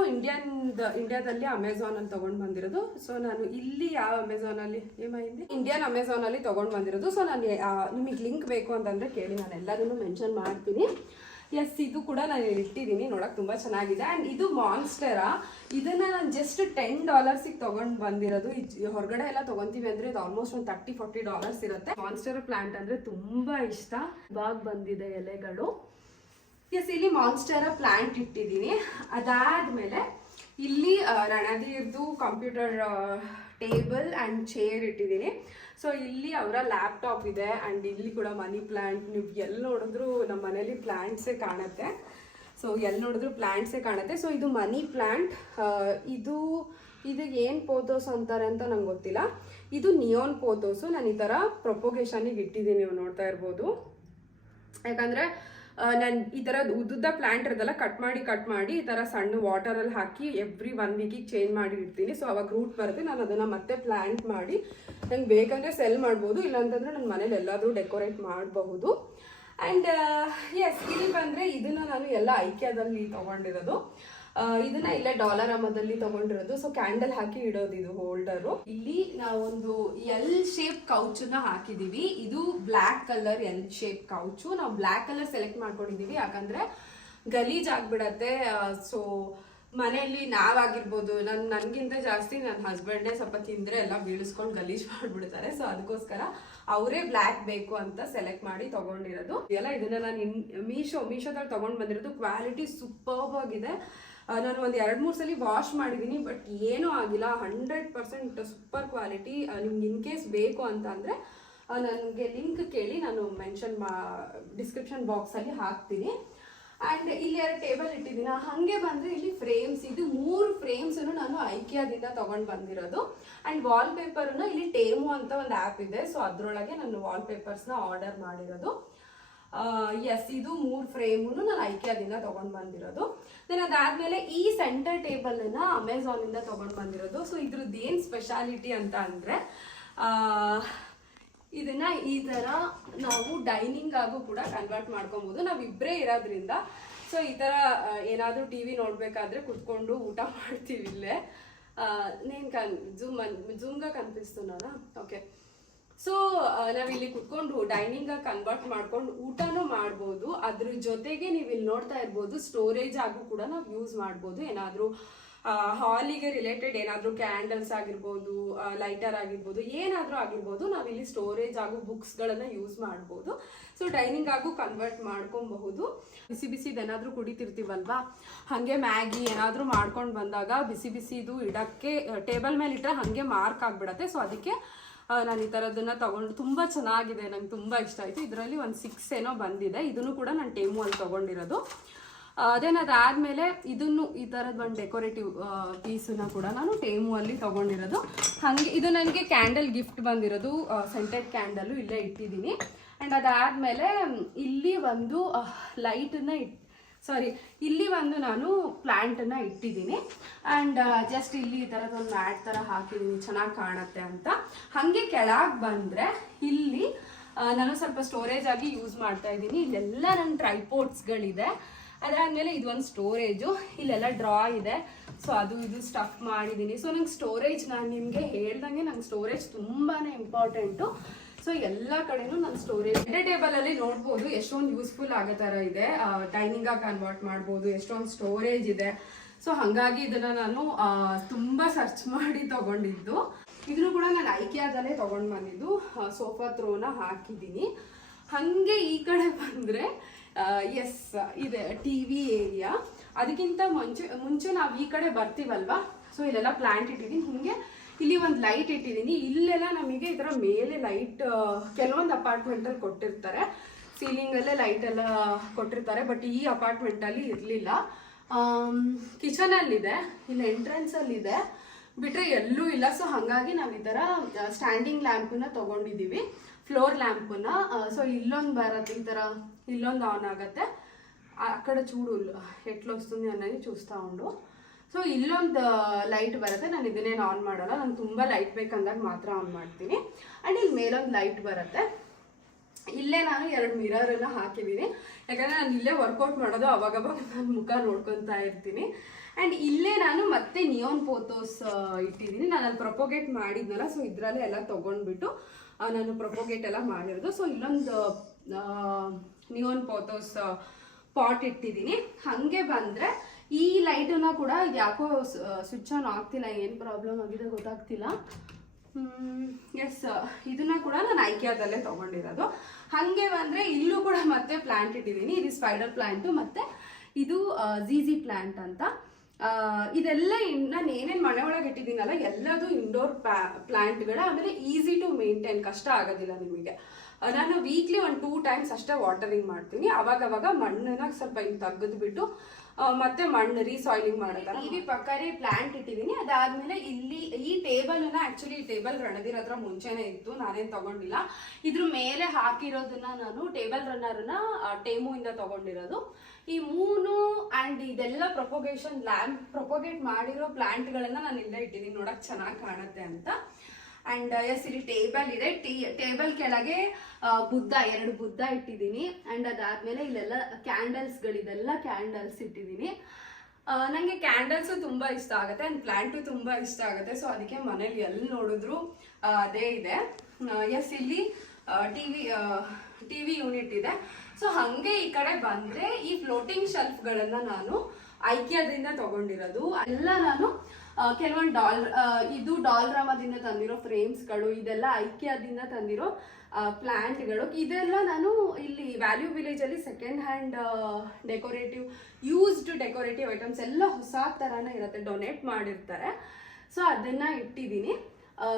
ಇಂಡಿಯಾದಲ್ಲಿ ಅಮೆಝಾನ್ ಅಲ್ಲಿ ತಗೊಂಡ್ ಬಂದಿರೋದು. ಸೊ ನಾನು ಇಲ್ಲಿ ಯಾವ ಅಮೆಝಾನ್ ಅಲ್ಲಿ ಇಂಡಿಯನ್ ಅಮೆಝಾನ್ ಅಲ್ಲಿ ತಗೊಂಡ್ ಬಂದಿರೋದು. ಸೊ ನಾನು ನಿಮಗೆ ಲಿಂಕ್ ಬೇಕು ಅಂತಂದ್ರೆ ಕೇಳಿ, ನಾನು ಎಲ್ಲದನ್ನು ಮೆನ್ಷನ್ ಮಾಡ್ತೀನಿ. ಎಸ್, ಇದು ಕೂಡ ನಾನು ಇಟ್ಟಿದ್ದೀನಿ, ನೋಡಕ್ ತುಂಬಾ ಚೆನ್ನಾಗಿದೆ. ಅಂಡ್ ಇದು ಮಾನ್ಸ್ಟೆರಾ. ಇದನ್ನ ನಾನು ಜಸ್ಟ್ $10 ತಗೊಂಡ್ ಬಂದಿರೋದು. ಹೊರಗಡೆ ಎಲ್ಲ ತಗೊಂತೀವಿ ಅಂದ್ರೆ ಇದು ಆಲ್ಮೋಸ್ಟ್ ಒಂದು $30-40 ಇರುತ್ತೆ. ಮಾನ್ಸ್ಟೆರಾ ಪ್ಲಾಂಟ್ ಅಂದ್ರೆ ತುಂಬಾ ಇಷ್ಟ. ಇವಾಗ ಬಂದಿದೆ ಎಲೆಗಳು. ಎಸ್, ಇಲ್ಲಿ ಮಾನ್ಸ್ಟೆರಾ ಪ್ಲಾಂಟ್ ಇಟ್ಟಿದ್ದೀನಿ. ಅದಾದ್ಮೇಲೆ ಇಲ್ಲಿ ರಣಧೀರ್ದು ಕಂಪ್ಯೂಟರ್ ಟೇಬಲ್ ಆ್ಯಂಡ್ ಚೇರ್ ಇಟ್ಟಿದ್ದೀನಿ. ಸೊ ಇಲ್ಲಿ ಅವರ ಲ್ಯಾಪ್ಟಾಪ್ ಇದೆ. ಆ್ಯಂಡ್ ಇಲ್ಲಿ ಕೂಡ ಮನಿ ಪ್ಲಾಂಟ್. ನೀವು ಎಲ್ಲಿ ನೋಡಿದ್ರು ನಮ್ಮ ಮನೇಲಿ ಪ್ಲಾಂಟ್ಸೇ ಕಾಣುತ್ತೆ. ಸೊ ಎಲ್ಲಿ ನೋಡಿದ್ರು ಪ್ಲಾಂಟ್ಸೇ ಕಾಣುತ್ತೆ. ಸೊ ಇದು ಮನಿ ಪ್ಲಾಂಟ್. ಇದು ಏನು ಪೋಥೋಸ್ ಅಂತಾರೆ ಅಂತ ನಂಗೆ ಗೊತ್ತಿಲ್ಲ. ಇದು ನಿಯೋನ್ ಪೋಥೋಸು. ನಾನು ಈ ಥರ ಪ್ರೊಪೋಗೇಷನಿಗೆ ಇಟ್ಟಿದ್ದೀನಿ, ನೀವು ನೋಡ್ತಾ ಇರ್ಬೋದು. ಯಾಕಂದರೆ ನಾನು ಈ ಥರ ಉದ್ದುದ್ದ ಪ್ಲಾಂಟ್ ಇರೋದೆಲ್ಲ ಕಟ್ ಮಾಡಿ ಈ ಥರ ಸಣ್ಣ ವಾಟರಲ್ಲಿ ಹಾಕಿ ಎವ್ರಿ 1 ವೀಕಿಗೆ ಚೇಂಜ್ ಮಾಡಿ ಇಡ್ತೀನಿ. ಸೊ ಅವಾಗ ರೂಟ್ ಬರುತ್ತೆ. ನಾನು ಅದನ್ನು ಮತ್ತೆ ಪ್ಲಾಂಟ್ ಮಾಡಿ ನಂಗೆ ಬೇಕಂದರೆ ಸೆಲ್ ಮಾಡ್ಬೋದು, ಇಲ್ಲಾಂತಂದರೆ ನನ್ನ ಮನೇಲಿ ಎಲ್ಲಾದರೂ ಡೆಕೋರೇಟ್ ಮಾಡಬಹುದು. ಆ್ಯಂಡ್ ಎಸ್, ಇಲ್ಲಿ ಬಂದರೆ ಇದನ್ನು ನಾನು ಎಲ್ಲ ಐಕ್ಯಾದಲ್ಲಿ ತೊಗೊಂಡಿರೋದು. ಇದನ್ನ ಇಲ್ಲೇ ಡಾಲರಾಮದಲ್ಲಿ ತಗೊಂಡಿರೋದು. ಸೊ ಕ್ಯಾಂಡಲ್ ಹಾಕಿ ಇಡೋದು ಇದು ಹೋಲ್ಡರು. ಇಲ್ಲಿ ನಾವೊಂದು ಎಲ್ ಶೇಪ್ ಕೌಚನ್ನ ಹಾಕಿದೀವಿ. ಇದು black colour L shape couch. ನಾವು ಬ್ಲ್ಯಾಕ್ ಕಲರ್ ಸೆಲೆಕ್ಟ್ ಮಾಡ್ಕೊಂಡಿದೀವಿ ಯಾಕಂದ್ರೆ ಗಲೀಜ್ ಆಗ್ಬಿಡತ್ತೆ. ಸೊ ಮನೆಯಲ್ಲಿ ನಾವಾಗಿರ್ಬೋದು, ನನ್ಗಿಂತ ಜಾಸ್ತಿ ನನ್ನ ಹಸ್ಬೆಂಡೇ ಸ್ವಲ್ಪ ತಿಂದ್ರೆ ಎಲ್ಲ ಬೀಳಿಸ್ಕೊಂಡು ಗಲೀಜ್ ಮಾಡ್ಬಿಡ್ತಾರೆ. ಸೊ ಅದಕ್ಕೋಸ್ಕರ ಅವರೇ ಬ್ಲ್ಯಾಕ್ ಬೇಕು ಅಂತ ಸೆಲೆಕ್ಟ್ ಮಾಡಿ ತಗೊಂಡಿರೋದು. ಇದನ್ನ ನಾನು ಮೀಶೋದಲ್ಲಿ ತಗೊಂಡ್ ಬಂದಿರೋದು. ಕ್ವಾಲಿಟಿ ಸೂಪರ್ಬ್ ಆಗಿದೆ. ನಾನು ಒಂದು 2-3 ಸಲ ವಾಶ್ ಮಾಡಿದ್ದೀನಿ, ಬಟ್ ಏನೂ ಆಗಿಲ್ಲ. 100% ಸೂಪರ್ ಕ್ವಾಲಿಟಿ. ನಿಮ್ಗೆ ಇನ್ ಕೇಸ್ ಬೇಕು ಅಂತ ಅಂದರೆ ನನಗೆ ಲಿಂಕ್ ಕೇಳಿ, ನಾನು ಡಿಸ್ಕ್ರಿಪ್ಷನ್ ಬಾಕ್ಸಲ್ಲಿ ಹಾಕ್ತೀನಿ. ಆ್ಯಂಡ್ ಇಲ್ಲಿ 2 ಟೇಬಲ್ ಇಟ್ಟಿದ್ದೀನಿ. ಹಾಗೆ ಬಂದರೆ ಇಲ್ಲಿ ಫ್ರೇಮ್ಸ್, ಇದು 3 ಫ್ರೇಮ್ಸನ್ನು ನಾನು ಐಕಿಯಾದಿಂದ ತೊಗೊಂಡು ಬಂದಿರೋದು. ಆ್ಯಂಡ್ ವಾಲ್ಪೇಪರನ್ನು ಇಲ್ಲಿ ಟೇಮು ಅಂತ ಒಂದು ಆ್ಯಪ್ ಇದೆ. ಸೊ ಅದರೊಳಗೆ ನಾನು ವಾಲ್ಪೇಪರ್ಸ್ನ ಆರ್ಡರ್ ಮಾಡಿರೋದು. ಎಸ್, ಇದು 3 ಫ್ರೇಮು ನಾನು ಐಕಿಯಾದಿಂದ ತೊಗೊಂಡು ಬಂದಿರೋದು. ದೆನ್ ಅದಾದಮೇಲೆ ಈ ಸೆಂಟರ್ ಟೇಬಲನ್ನು ಅಮೆಝಾನಿಂದ ತೊಗೊಂಡು ಬಂದಿರೋದು. ಸೊ ಇದ್ರದ್ದು ಏನು ಸ್ಪೆಷಾಲಿಟಿ ಅಂತ ಅಂದರೆ, ಇದನ್ನ ಈ ಥರ ನಾವು ಡೈನಿಂಗ್ ಆಗು ಕೂಡ ಕನ್ವರ್ಟ್ ಮಾಡ್ಕೊಬೋದು. ನಾವಿಬ್ಬರೇ ಇರೋದ್ರಿಂದ ಸೊ ಈ ಥರ ಏನಾದರೂ ಟಿ ವಿ ನೋಡಬೇಕಾದ್ರೆ ಕುತ್ಕೊಂಡು ಊಟ ಮಾಡ್ತೀವಿ ಇಲ್ಲೇ. నేను జూమ్గా కనిపిస్తున్నానా? ఓకే. ಸೊ ನಾವಿಲ್ಲಿ ಕುತ್ಕೊಂಡು ಡೈನಿಂಗ್ ಕನ್ವರ್ಟ್ ಮಾಡ್ಕೊಂಡು ಊಟನೂ ಮಾಡ್ಬೋದು. ಅದ್ರ ಜೊತೆಗೆ ನೀವು ಇಲ್ಲಿ ನೋಡ್ತಾ ಇರ್ಬೋದು ಸ್ಟೋರೇಜ್ ಆಗು ಕೂಡ ನಾವು ಯೂಸ್ ಮಾಡ್ಬೋದು. ಏನಾದರೂ ಹಾಲಿಗೆ ರಿಲೇಟೆಡ್ ಏನಾದರೂ ಕ್ಯಾಂಡಲ್ಸ್ ಆಗಿರ್ಬೋದು, ಲೈಟರ್ ಆಗಿರ್ಬೋದು, ಏನಾದರೂ ಆಗಿರ್ಬೋದು, ನಾವಿಲ್ಲಿ ಸ್ಟೋರೇಜ್ ಆಗು ಬುಕ್ಸ್ಗಳನ್ನು ಯೂಸ್ ಮಾಡ್ಬೋದು. ಸೊ ಡೈನಿಂಗ್ ಆಗು ಕನ್ವರ್ಟ್ ಮಾಡ್ಕೊಬಹುದು. ಬಿಸಿ ಬಿಸಿದು ಏನಾದರೂ ಕುಡಿತಿರ್ತೀವಲ್ವಾ, ಹಾಗೆ ಮ್ಯಾಗಿ ಏನಾದರೂ ಮಾಡ್ಕೊಂಡು ಬಂದಾಗ ಬಿಸಿ ಬಿಸಿದು ಇಡಕ್ಕೆ ಟೇಬಲ್ ಮೇಲೆ ಇಟ್ಟರೆ ಹಾಗೆ ಮಾರ್ಕ್ ಆಗಿಬಿಡತ್ತೆ. ಸೊ ಅದಕ್ಕೆ ನಾನು ಈ ಥರದನ್ನ ತೊಗೊಂಡು ತುಂಬ ಚೆನ್ನಾಗಿದೆ, ನಂಗೆ ತುಂಬ ಇಷ್ಟ ಆಯಿತು. ಇದರಲ್ಲಿ ಒಂದು 6 ಏನೋ ಬಂದಿದೆ. ಇದನ್ನು ಕೂಡ ನಾನು ಟೇಮು ಅಲ್ಲಿ ತೊಗೊಂಡಿರೋದು. ಅದೇನಾದಾದ್ಮೇಲೆ ಇದನ್ನು ಈ ಥರದ್ದು ಒಂದು ಡೆಕೋರೇಟಿವ್ ಪೀಸನ್ನ ಕೂಡ ನಾನು ಟೇಮು ಅಲ್ಲಿ ತೊಗೊಂಡಿರೋದು. ಹಾಗೆ ಇದು ನನಗೆ ಕ್ಯಾಂಡಲ್ ಗಿಫ್ಟ್ ಬಂದಿರೋದು, ಸೆಂಟೆಡ್ ಕ್ಯಾಂಡಲ್ಲು ಇಲ್ಲೇ ಇಟ್ಟಿದ್ದೀನಿ. ಆ್ಯಂಡ್ ಅದಾದಮೇಲೆ ಇಲ್ಲಿ ಒಂದು ಲೈಟನ್ನು ಇಲ್ಲಿ ಒಂದು ನಾನು ಪ್ಲ್ಯಾಂಟನ್ನು ಇಟ್ಟಿದ್ದೀನಿ. ಆ್ಯಂಡ್ ಜಸ್ಟ್ ಇಲ್ಲಿ ಈ ಥರದೊಂದು ಮ್ಯಾಟ್ ಥರ ಹಾಕಿದ್ದೀನಿ, ಚೆನ್ನಾಗಿ ಕಾಣುತ್ತೆ ಅಂತ. ಹಾಗೆ ಕೆಳಗೆ ಬಂದರೆ ಇಲ್ಲಿ ನಾನು ಸ್ವಲ್ಪ ಸ್ಟೋರೇಜ್ ಆಗಿ ಯೂಸ್ ಮಾಡ್ತಾ ಇದ್ದೀನಿ. ಇಲ್ಲೆಲ್ಲ ನನ್ನ ಟ್ರೈಪೋರ್ಟ್ಸ್ಗಳಿದೆ. ಅದಾದಮೇಲೆ ಇದೊಂದು ಸ್ಟೋರೇಜು, ಇಲ್ಲೆಲ್ಲ ಡ್ರಾ ಇದೆ. ಸೊ ಅದು ಇದು ಸ್ಟಫ್ ಮಾಡಿದ್ದೀನಿ. ಸೊ ನಂಗೆ ಸ್ಟೋರೇಜ್, ನಾನು ನಿಮಗೆ ಹೇಳ್ದಂಗೆ ನಂಗೆ ಸ್ಟೋರೇಜ್ ತುಂಬಾ ಇಂಪಾರ್ಟೆಂಟು. ಸೊ ಎಲ್ಲ ಕಡೆನೂ ನಾನು ಸ್ಟೋರೇಜ್ ಟೇಬಲಲ್ಲಿ ನೋಡ್ಬೋದು ಎಷ್ಟೊಂದು ಯೂಸ್ಫುಲ್ ಆಗೋ ಥರ ಇದೆ. ಡೈನಿಂಗಾಗಿ ಕನ್ವರ್ಟ್ ಮಾಡ್ಬೋದು, ಎಷ್ಟೊಂದು ಸ್ಟೋರೇಜ್ ಇದೆ. ಸೊ ಹಾಗಾಗಿ ಇದನ್ನು ನಾನು ತುಂಬ ಸರ್ಚ್ ಮಾಡಿ ತೊಗೊಂಡಿದ್ದು. ಇದನ್ನು ಕೂಡ ನಾನು ಐಕಿಯಾದಲ್ಲೇ ತೊಗೊಂಡು ಬಂದಿದ್ದು. ಸೋಫಾ ಥ್ರೋನ ಹಾಕಿದ್ದೀನಿ. ಹಾಗೆ ಈ ಕಡೆ ಬಂದರೆ ಎಸ್ ಇದೆ ಟಿ ವಿ ಏರಿಯಾ. ಅದಕ್ಕಿಂತ ಮುಂಚೆ ನಾವು ಈ ಕಡೆ ಬರ್ತೀವಲ್ವಾ, ಸೊ ಇಲ್ಲೆಲ್ಲ ಪ್ಲಾಂಟ್ ಇಟ್ಟಿದ್ದೀನಿ. ಹೀಗೆ ಇಲ್ಲಿ ಒಂದು ಲೈಟ್ ಇಟ್ಟಿದ್ದೀನಿ. ಇಲ್ಲೆಲ್ಲ ನಮಗೆ ಈ ಥರ ಮೇಲೆ ಲೈಟ್ ಕೆಲವೊಂದು ಅಪಾರ್ಟ್ಮೆಂಟಲ್ಲಿ ಕೊಟ್ಟಿರ್ತಾರೆ, ಸೀಲಿಂಗಲ್ಲೇ ಲೈಟ್ ಎಲ್ಲ ಕೊಟ್ಟಿರ್ತಾರೆ. ಬಟ್ ಈ ಅಪಾರ್ಟ್ಮೆಂಟಲ್ಲಿ ಇರಲಿಲ್ಲ. ಕಿಚನಲ್ಲಿದೆ, ಇಲ್ಲಿ ಎಂಟ್ರೆನ್ಸಲ್ಲಿದೆ, ಬಿಟ್ಟರೆ ಎಲ್ಲೂ ಇಲ್ಲ. ಸೊ ಹಾಗಾಗಿ ನಾವು ಈ ಥರ ಸ್ಟ್ಯಾಂಡಿಂಗ್ ಲ್ಯಾಂಪನ್ನ ತೊಗೊಂಡಿದ್ದೀವಿ, ಫ್ಲೋರ್ ಲ್ಯಾಂಪನ್ನ. ಸೊ ಇಲ್ಲೊಂದು ಬರುತ್ತೆ, ಈ ಥರ ಇಲ್ಲೊಂದು ಆನ್ ಆಗುತ್ತೆ. అక్కడ చూడు ఎట్లా వస్తుంది అన్నది చూస్తూ ఉండు. సో ಇಲ್ಲೊಂದು ಲೈಟ್ ಬರುತ್ತೆ. ನಾನು ಇದನ್ನೇನು ಆನ್ ಮಾಡಲ್ಲ, ನಾನು ತುಂಬ ಲೈಟ್ ಬೇಕಂದಾಗ ಮಾತ್ರ ಆನ್ ಮಾಡ್ತೀನಿ. ಆ್ಯಂಡ್ ಇಲ್ಲಿ ಮೇಲೊಂದು ಲೈಟ್ ಬರುತ್ತೆ. ಇಲ್ಲೇ ನಾನು 2 ಮಿರರನ್ನು ಹಾಕಿದ್ದೀನಿ, ಯಾಕಂದರೆ ನಾನು ಇಲ್ಲೇ ವರ್ಕೌಟ್ ಮಾಡೋದು, ಅವಾಗವಾಗ ನಾನು ಮುಖ ನೋಡ್ಕೊತಾ ಇರ್ತೀನಿ. ಆ್ಯಂಡ್ ಇಲ್ಲೇ ನಾನು ಮತ್ತೆ ನಿಯೋನ್ ಫೋಟೋಸ್ ಇಟ್ಟಿದ್ದೀನಿ. ನಾನು ಅಲ್ಲಿ ಪ್ರೊಪೋಗೇಟ್ ಮಾಡಿದ್ನಲ್ಲ, ಸೊ ಇದರಲ್ಲೇ ಎಲ್ಲ ತೊಗೊಂಡ್ಬಿಟ್ಟು ನಾನು ಪ್ರೊಪೋಗೇಟ್ ಎಲ್ಲ ಮಾಡಿರೋದು. ಸೊ ಇಲ್ಲೊಂದು ನಿಯೋನ್ ಫೋಟೋಸ್ ಪಾಟ್ ಇಟ್ಟಿದ್ದೀನಿ. ಹಾಗೆ ಬಂದರೆ ಈ ಲೈಟನ್ನು ಕೂಡ ಯಾಕೋ ಸ್ವಿಚ್ ಆನ್ ಆಗ್ತಿಲ್ಲ, ಏನು ಪ್ರಾಬ್ಲಮ್ ಆಗಿದೆ ಗೊತ್ತಾಗ್ತಿಲ್ಲ. ಎಸ್, ಇದನ್ನ ಕೂಡ ನಾನು ಐಕಿಯಾದಲ್ಲೇ ತೊಗೊಂಡಿರೋದು. ಹಾಗೆ ಬಂದರೆ ಇಲ್ಲೂ ಕೂಡ ಮತ್ತೆ ಪ್ಲ್ಯಾಂಟ್ ಇಟ್ಟಿದ್ದೀನಿ. ಇದು ಸ್ಪೈಡರ್ ಪ್ಲ್ಯಾಂಟು, ಮತ್ತು ಇದು ಝೀಝಿ ಪ್ಲ್ಯಾಂಟ್ ಅಂತ. ಇದೆಲ್ಲ ನಾನು ಏನೇನು ಮನೆ ಒಳಗೆ ಇಟ್ಟಿದ್ದೀನಲ್ಲ ಎಲ್ಲದು ಇಂಡೋರ್ ಪ್ಲ್ಯಾಂಟ್ಗಳ. ಆಮೇಲೆ ಈಸಿ ಟು ಮೇಂಟೈನ್, ಕಷ್ಟ ಆಗೋದಿಲ್ಲ ನಿಮಗೆ. ನಾನು ವೀಕ್ಲಿ ಒಂದು 2 ಟೈಮ್ಸ್ ಅಷ್ಟೇ ವಾಟರಿಂಗ್ ಮಾಡ್ತೀನಿ. ಅವಾಗವಾಗ ಮಣ್ಣನ್ನ ಸ್ವಲ್ಪ ಹಿಂಗೆ ತೆಗೆದ್ಬಿಟ್ಟು ಮತ್ತೆ ಮಣ್ಣು ರೀಸಾಯಿಲಿಂಗ್ ಮಾಡೋದಲ್ಲ. ಟಿವಿ ಪಕ್ಕನೇ ಪ್ಲಾಂಟ್ ಇಟ್ಟಿದ್ದೀನಿ. ಅದಾದ್ಮೇಲೆ ಇಲ್ಲಿ ಈ ಟೇಬಲ್ನ, ಆಕ್ಚುಲಿ ಈ ಟೇಬಲ್ ರಣದಿರ ಮುಂಚೆನೇ ಇತ್ತು, ನಾನೇನು ತಗೊಂಡಿಲ್ಲ. ಇದ್ರ ಮೇಲೆ ಹಾಕಿರೋದನ್ನ ನಾನು ಟೇಬಲ್ ರನ್ನರ್ನ ಟೇಮು ಇಂದ ತಗೊಂಡಿರೋದು. ಈ 3 ಆ್ಯಂಡ್ ಇದೆಲ್ಲ ಪ್ರೊಪೋಗೇಟ್ ಮಾಡಿರೋ ಪ್ಲಾಂಟ್ಗಳನ್ನ ನಾನು ಇಲ್ಲೇ ಇಟ್ಟಿದ್ದೀನಿ, ನೋಡಕ್ ಚೆನ್ನಾಗಿ ಕಾಣುತ್ತೆ ಅಂತ. ಆ್ಯಂಡ್ ಎಸ್, ಇಲ್ಲಿ ಟೇಬಲ್ ಇದೆ. ಟೇಬಲ್ ಕೆಳಗೆ ಬುದ್ಧ 2 ಬುದ್ಧ ಇಟ್ಟಿದ್ದೀನಿ. ಆ್ಯಂಡ್ ಅದಾದಮೇಲೆ ಇಲ್ಲೆಲ್ಲ ಕ್ಯಾಂಡಲ್ಸ್ಗಳಿದೆಲ್ಲ ಕ್ಯಾಂಡಲ್ಸ್ ಇಟ್ಟಿದ್ದೀನಿ. ನನಗೆ ಕ್ಯಾಂಡಲ್ಸು ತುಂಬ ಇಷ್ಟ ಆಗುತ್ತೆ, ಆ್ಯಂಡ್ ಪ್ಲ್ಯಾಂಟು ತುಂಬ ಇಷ್ಟ ಆಗುತ್ತೆ. ಸೊ ಅದಕ್ಕೆ ಮನೇಲಿ ಎಲ್ಲಿ ನೋಡಿದ್ರು ಅದೇ ಇದೆ. ಎಸ್, ಇಲ್ಲಿ ಟಿ ವಿ ಯೂನಿಟ್ ಇದೆ. ಸೊ ಹಾಗೆ ಈ ಕಡೆ ಬಂದರೆ ಈ ಫ್ಲೋಟಿಂಗ್ ಶೆಲ್ಫ್ಗಳನ್ನು ನಾನು ಐಕಿಯಾದಿಂದ ತಗೊಂಡಿರೋದು. ಎಲ್ಲ ನಾನು ಕೆಲವೊಂದು ಇದು ಡಾಲ್ರಾಮಾದಿಂದ ತಂದಿರೋ ಫ್ರೇಮ್ಸ್ಗಳು, ಇದೆಲ್ಲ ಐಕಿಯಾದಿಂದ ತಂದಿರೋ ಪ್ಲ್ಯಾಂಟ್ಗಳು. ಇದೆಲ್ಲ ನಾನು ಇಲ್ಲಿ ವ್ಯಾಲ್ಯೂ ವಿಲೇಜಲ್ಲಿ second hand used decorative items ಎಲ್ಲ ಹೊಸ ಥರನೇ ಇರುತ್ತೆ, ಡೊನೇಟ್ ಮಾಡಿರ್ತಾರೆ. ಸೊ ಅದನ್ನು ಇಟ್ಟಿದ್ದೀನಿ.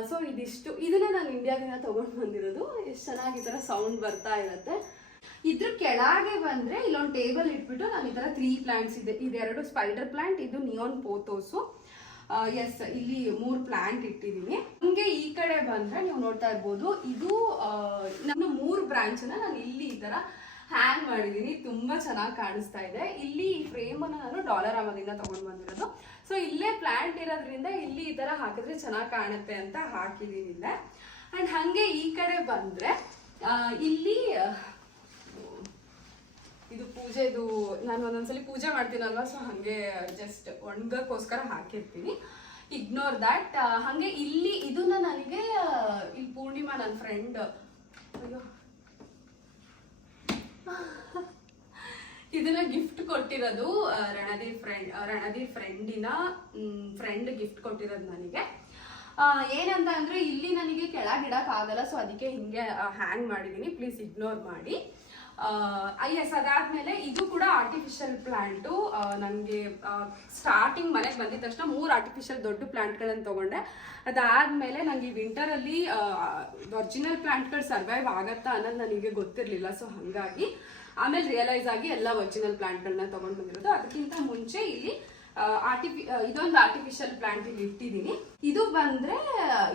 ಸೊ ಇದಿಷ್ಟು, ಇದನ್ನ ನಾನು ಇಂಡಿಯಾದಿಂದ ತೊಗೊಂಡು ಬಂದಿರೋದು. ಎಷ್ಟು ಚೆನ್ನಾಗಿ ಈ ಥರ ಸೌಂಡ್ ಬರ್ತಾ ಇರುತ್ತೆ. ಇದ್ರ ಕೆಳಗೆ ಬಂದರೆ ಇಲ್ಲೊಂದು ಟೇಬಲ್ ಇಟ್ಬಿಟ್ಟು ನಾನು ಈ ಥರ 3 ಪ್ಲ್ಯಾಂಟ್ಸ್ ಇದೆ. ಇದೆರಡು ಸ್ಪೈಡರ್ ಪ್ಲ್ಯಾಂಟ್, ಇದು ನಿಯೋನ್ ಪೋಥೋಸು. ಎಸ್, ಇಲ್ಲಿ 3 ಪ್ಲ್ಯಾಂಟ್ ಇಟ್ಟಿದ್ದೀನಿ. ಹಂಗೆ ಈ ಕಡೆ ಬಂದರೆ ನೀವು ನೋಡ್ತಾ ಇರ್ಬೋದು, ಇದು ನನ್ನ 3 ಬ್ರಾಂಚನ್ನ ನಾನು ಇಲ್ಲಿ ಈ ಥರ ಹ್ಯಾಂಗ್ ಮಾಡಿದ್ದೀನಿ. ತುಂಬ ಚೆನ್ನಾಗಿ ಕಾಣಿಸ್ತಾ ಇದೆ. ಇಲ್ಲಿ ಈ ಫ್ರೇಮನ್ನು ನಾನು ಡಾಲರಾಮದಿಂದ ತೊಗೊಂಡು ಬಂದಿರೋದು. ಸೊ ಇಲ್ಲೇ ಪ್ಲ್ಯಾಂಟ್ ಇರೋದ್ರಿಂದ ಇಲ್ಲಿ ಈ ಥರ ಹಾಕಿದ್ರೆ ಚೆನ್ನಾಗಿ ಕಾಣುತ್ತೆ ಅಂತ ಹಾಕಿದ್ದೀನಿ ಇಲ್ಲೇ. ಆ್ಯಂಡ್ ಹಾಗೆ ಈ ಕಡೆ ಬಂದರೆ ಇಲ್ಲಿ ಇದು ಪೂಜೆದು, ನಾನು ಒಂದೊಂದ್ಸಲಿ ಪೂಜೆ ಮಾಡ್ತೀನಲ್ವ, ಸೊ ಹಾಗೆ ಜಸ್ಟ್ ಒಣಗಕ್ಕೋಸ್ಕರ ಹಾಕಿರ್ತೀನಿ. Ignore that. ಹಾಗೆ ಇಲ್ಲಿ ಇದನ್ನ ನನಗೆ ಇಲ್ಲಿ ಪೂರ್ಣಿಮಾ ನನ್ನ ಫ್ರೆಂಡ್, ಅಯ್ಯೋ ಇದನ್ನ ಗಿಫ್ಟ್ ಕೊಟ್ಟಿರೋದು ರಣದೀರ್ ಫ್ರೆಂಡ್ ಗಿಫ್ಟ್ ಕೊಟ್ಟಿರೋದು ನನಗೆ. ಏನಂತ ಅಂದ್ರೆ ಇಲ್ಲಿ ನನಗೆ ಕೆಳಗಿಡಕ್ ಆಗಲ್ಲ, ಸೊ ಅದಕ್ಕೆ ಹಿಂಗೆ ಹ್ಯಾಂಗ್ ಮಾಡಿದೀನಿ, ಪ್ಲೀಸ್ ಇಗ್ನೋರ್ ಮಾಡಿ. ಎಸ್, ಅದಾದ್ಮೇಲೆ ಇದು ಕೂಡ ಆರ್ಟಿಫಿಷಿಯಲ್ ಪ್ಲಾಂಟು. ನನಗೆ ಸ್ಟಾರ್ಟಿಂಗ್ ಮನೆಗೆ ಬಂದಿದ ತಕ್ಷಣ 3 ಆರ್ಟಿಫಿಷಿಯಲ್ ದೊಡ್ಡ ಪ್ಲಾಂಟ್ಗಳನ್ನು ತಗೊಂಡೆ. ಅದಾದ್ಮೇಲೆ ನನಗೆ ಈ ವಿಂಟರಲ್ಲಿ ಒರಿಜಿನಲ್ ಪ್ಲಾಂಟ್ಗಳು ಸರ್ವೈವ್ ಆಗತ್ತಾ ಅನ್ನೋದು ನನಗೆ ಗೊತ್ತಿರಲಿಲ್ಲ. ಸೊ ಹಾಗಾಗಿ ಆಮೇಲೆ ರಿಯಲೈಸ್ ಆಗಿ ಎಲ್ಲ ಒರಿಜಿನಲ್ ಪ್ಲಾಂಟ್ಗಳನ್ನ ತಗೊಂಡು ಬಂದಿರೋದು. ಅದಕ್ಕಿಂತ ಮುಂಚೆ ಇಲ್ಲಿ ಇದೊಂದು ಆರ್ಟಿಫಿಷಿಯಲ್ ಪ್ಲಾಂಟ್ ಇಲ್ಲಿ ಇಟ್ಟಿದ್ದೀನಿ. ಇದು ಬಂದ್ರೆ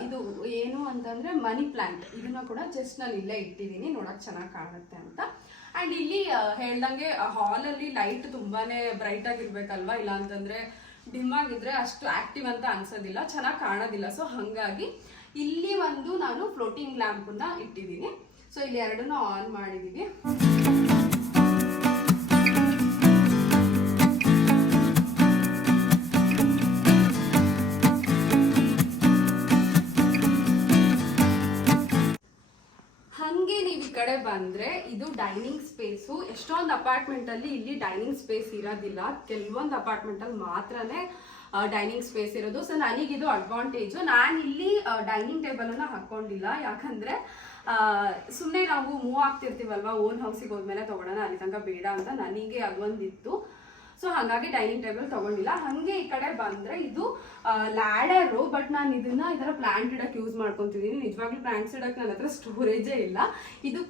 ಇದು ಏನು ಅಂತಂದ್ರೆ ಮನಿ ಪ್ಲಾಂಟ್. ಇದನ್ನ ಕೂಡ ಜಸ್ಟ್ ನಾನು ಇಲ್ಲೇ ಇಟ್ಟಿದ್ದೀನಿ, ನೋಡಕ್ ಚೆನ್ನಾಗಿ ಕಾಣುತ್ತೆ ಅಂತ. ಅಂಡ್ ಇಲ್ಲಿ ಹೇಳ್ದಂಗೆ ಹಾಲಲ್ಲಿ ಲೈಟ್ ತುಂಬಾನೇ ಬ್ರೈಟ್ ಆಗಿರ್ಬೇಕಲ್ವಾ, ಇಲ್ಲ ಅಂತಂದ್ರೆ ಡಿಮ್ ಆಗಿದ್ರೆ ಅಷ್ಟು ಆಕ್ಟಿವ್ ಅಂತ ಅನ್ಸೋದಿಲ್ಲ, ಚೆನ್ನಾಗಿ ಕಾಣೋದಿಲ್ಲ. ಸೊ ಹಾಗಾಗಿ ಇಲ್ಲಿ ಒಂದು ನಾನು ಫ್ಲೋಟಿಂಗ್ ಲ್ಯಾಂಪನ್ನ ಇಟ್ಟಿದ್ದೀನಿ. ಸೊ ಇಲ್ಲಿ ಎರಡನ್ನೂ ಆನ್ ಮಾಡಿದೀವಿ. ಕಡೆ ಬಂದ್ರೆ ಇದು ಡೈನಿಂಗ್ ಸ್ಪೇಸು. ಎಷ್ಟೊಂದು ಅಪಾರ್ಟ್ಮೆಂಟ್ ಅಲ್ಲಿ ಇಲ್ಲಿ ಡೈನಿಂಗ್ ಸ್ಪೇಸ್ ಇರೋದಿಲ್ಲ, ಕೆಲವೊಂದು ಅಪಾರ್ಟ್ಮೆಂಟ್ ಅಲ್ಲಿ ಮಾತ್ರನೇ ಡೈನಿಂಗ್ ಸ್ಪೇಸ್ ಇರೋದು. ಸೊ ನನಗಿದು ಅಡ್ವಾಂಟೇಜು. ನಾನು ಇಲ್ಲಿ ಡೈನಿಂಗ್ ಟೇಬಲ್ ಅನ್ನ ಹಾಕೊಂಡಿಲ್ಲ, ಯಾಕಂದ್ರೆ ಸುಮ್ಮನೆ ನಾವು ಮೂವ್ ಆಗ್ತಿರ್ತೀವಲ್ವಾ, ಓನ್ ಹೌಸಿಗೆ ಹೋದ್ಮೇಲೆ ತಗೊಳ್ಳೋಣ, ಅಲ್ಲಿ ತನಕ ಬೇಡ ಅಂತ ನನಗೆ ಅದೊಂದಿತ್ತು. ಸೊ ಹಾಗಾಗಿ ಡೈನಿಂಗ್ ಟೇಬಲ್ ತಗೊಂಡಿಲ್ಲ. ಹಂಗೆ ಈ ಕಡೆ ಬಂದ್ರೆ ಇದು ಲ್ಯಾಡರು, ಬಟ್ ನಾನು ಇದನ್ನ ಇದರ ಪ್ಲಾಂಟ್ ಇಡಕ್ಕೆ ಯೂಸ್ ಮಾಡ್ಕೊಂತಿದ್ದೀನಿ. ನಿಜವಾಗ್ಲೂ ಪ್ಲಾಂಟ್ಸ್ ಇಡಕ್ಕೆ ನನ್ನ ಹತ್ರ ಸ್ಟೋರೇಜೇ ಇಲ್ಲ. ಇದು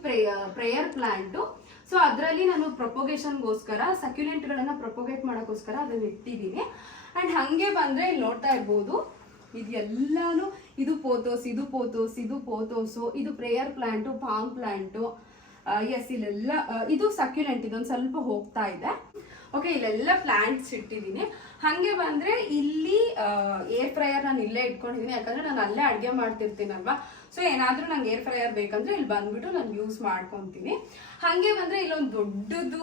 ಪ್ರೇಯರ್ ಪ್ಲಾಂಟು. ಸೊ ಅದರಲ್ಲಿ ನಾನು ಪ್ರೊಪೋಗೇಷನ್ಗೋಸ್ಕರ ಸಕ್ಯುಲೆಂಟ್ಗಳನ್ನ ಪ್ರೊಪೋಗೇಟ್ ಮಾಡೋಕ್ಕೋಸ್ಕರ ಅದನ್ನ ಇಟ್ಟಿದ್ದೀನಿ. ಅಂಡ್ ಹಂಗೆ ಬಂದ್ರೆ ಇಲ್ಲಿ ನೋಡ್ತಾ ಇರ್ಬೋದು, ಇದು ಎಲ್ಲಾನು ಇದು ಪೋತೋಸು, ಇದು prayer plant, palm plant. Yes, ಇಲ್ಲೆಲ್ಲ ಇದು ಸಕ್ಯುಲೆಂಟ್, ಇದೊಂದು ಸ್ವಲ್ಪ ಹೋಗ್ತಾ ಇದೆ. ಓಕೆ, ಇಲ್ಲೆಲ್ಲ ಪ್ಲಾಂಟ್ಸ್ ಇಟ್ಟಿದ್ದೀನಿ. ಹಾಗೆ ಬಂದ್ರೆ ಇಲ್ಲಿ ಏರ್ ಫ್ರೈಯರ್ ನಾನು ಇಲ್ಲೇ ಇಟ್ಕೊಂಡಿದ್ದೀನಿ, ಯಾಕಂದ್ರೆ ನಾನು ಅಲ್ಲೇ ಅಡುಗೆ ಮಾಡ್ತಿರ್ತೀನಲ್ವಾ. ಸೊ ಏನಾದ್ರೂ ನಂಗೆ ಏರ್ ಫ್ರೈಯರ್ ಬೇಕಂದ್ರೆ ಇಲ್ಲಿ ಬಂದ್ಬಿಟ್ಟು ನಾನು ಯೂಸ್ ಮಾಡ್ಕೊತೀನಿ. ಹಾಗೆ ಬಂದ್ರೆ ಇಲ್ಲೊಂದು ದೊಡ್ಡದು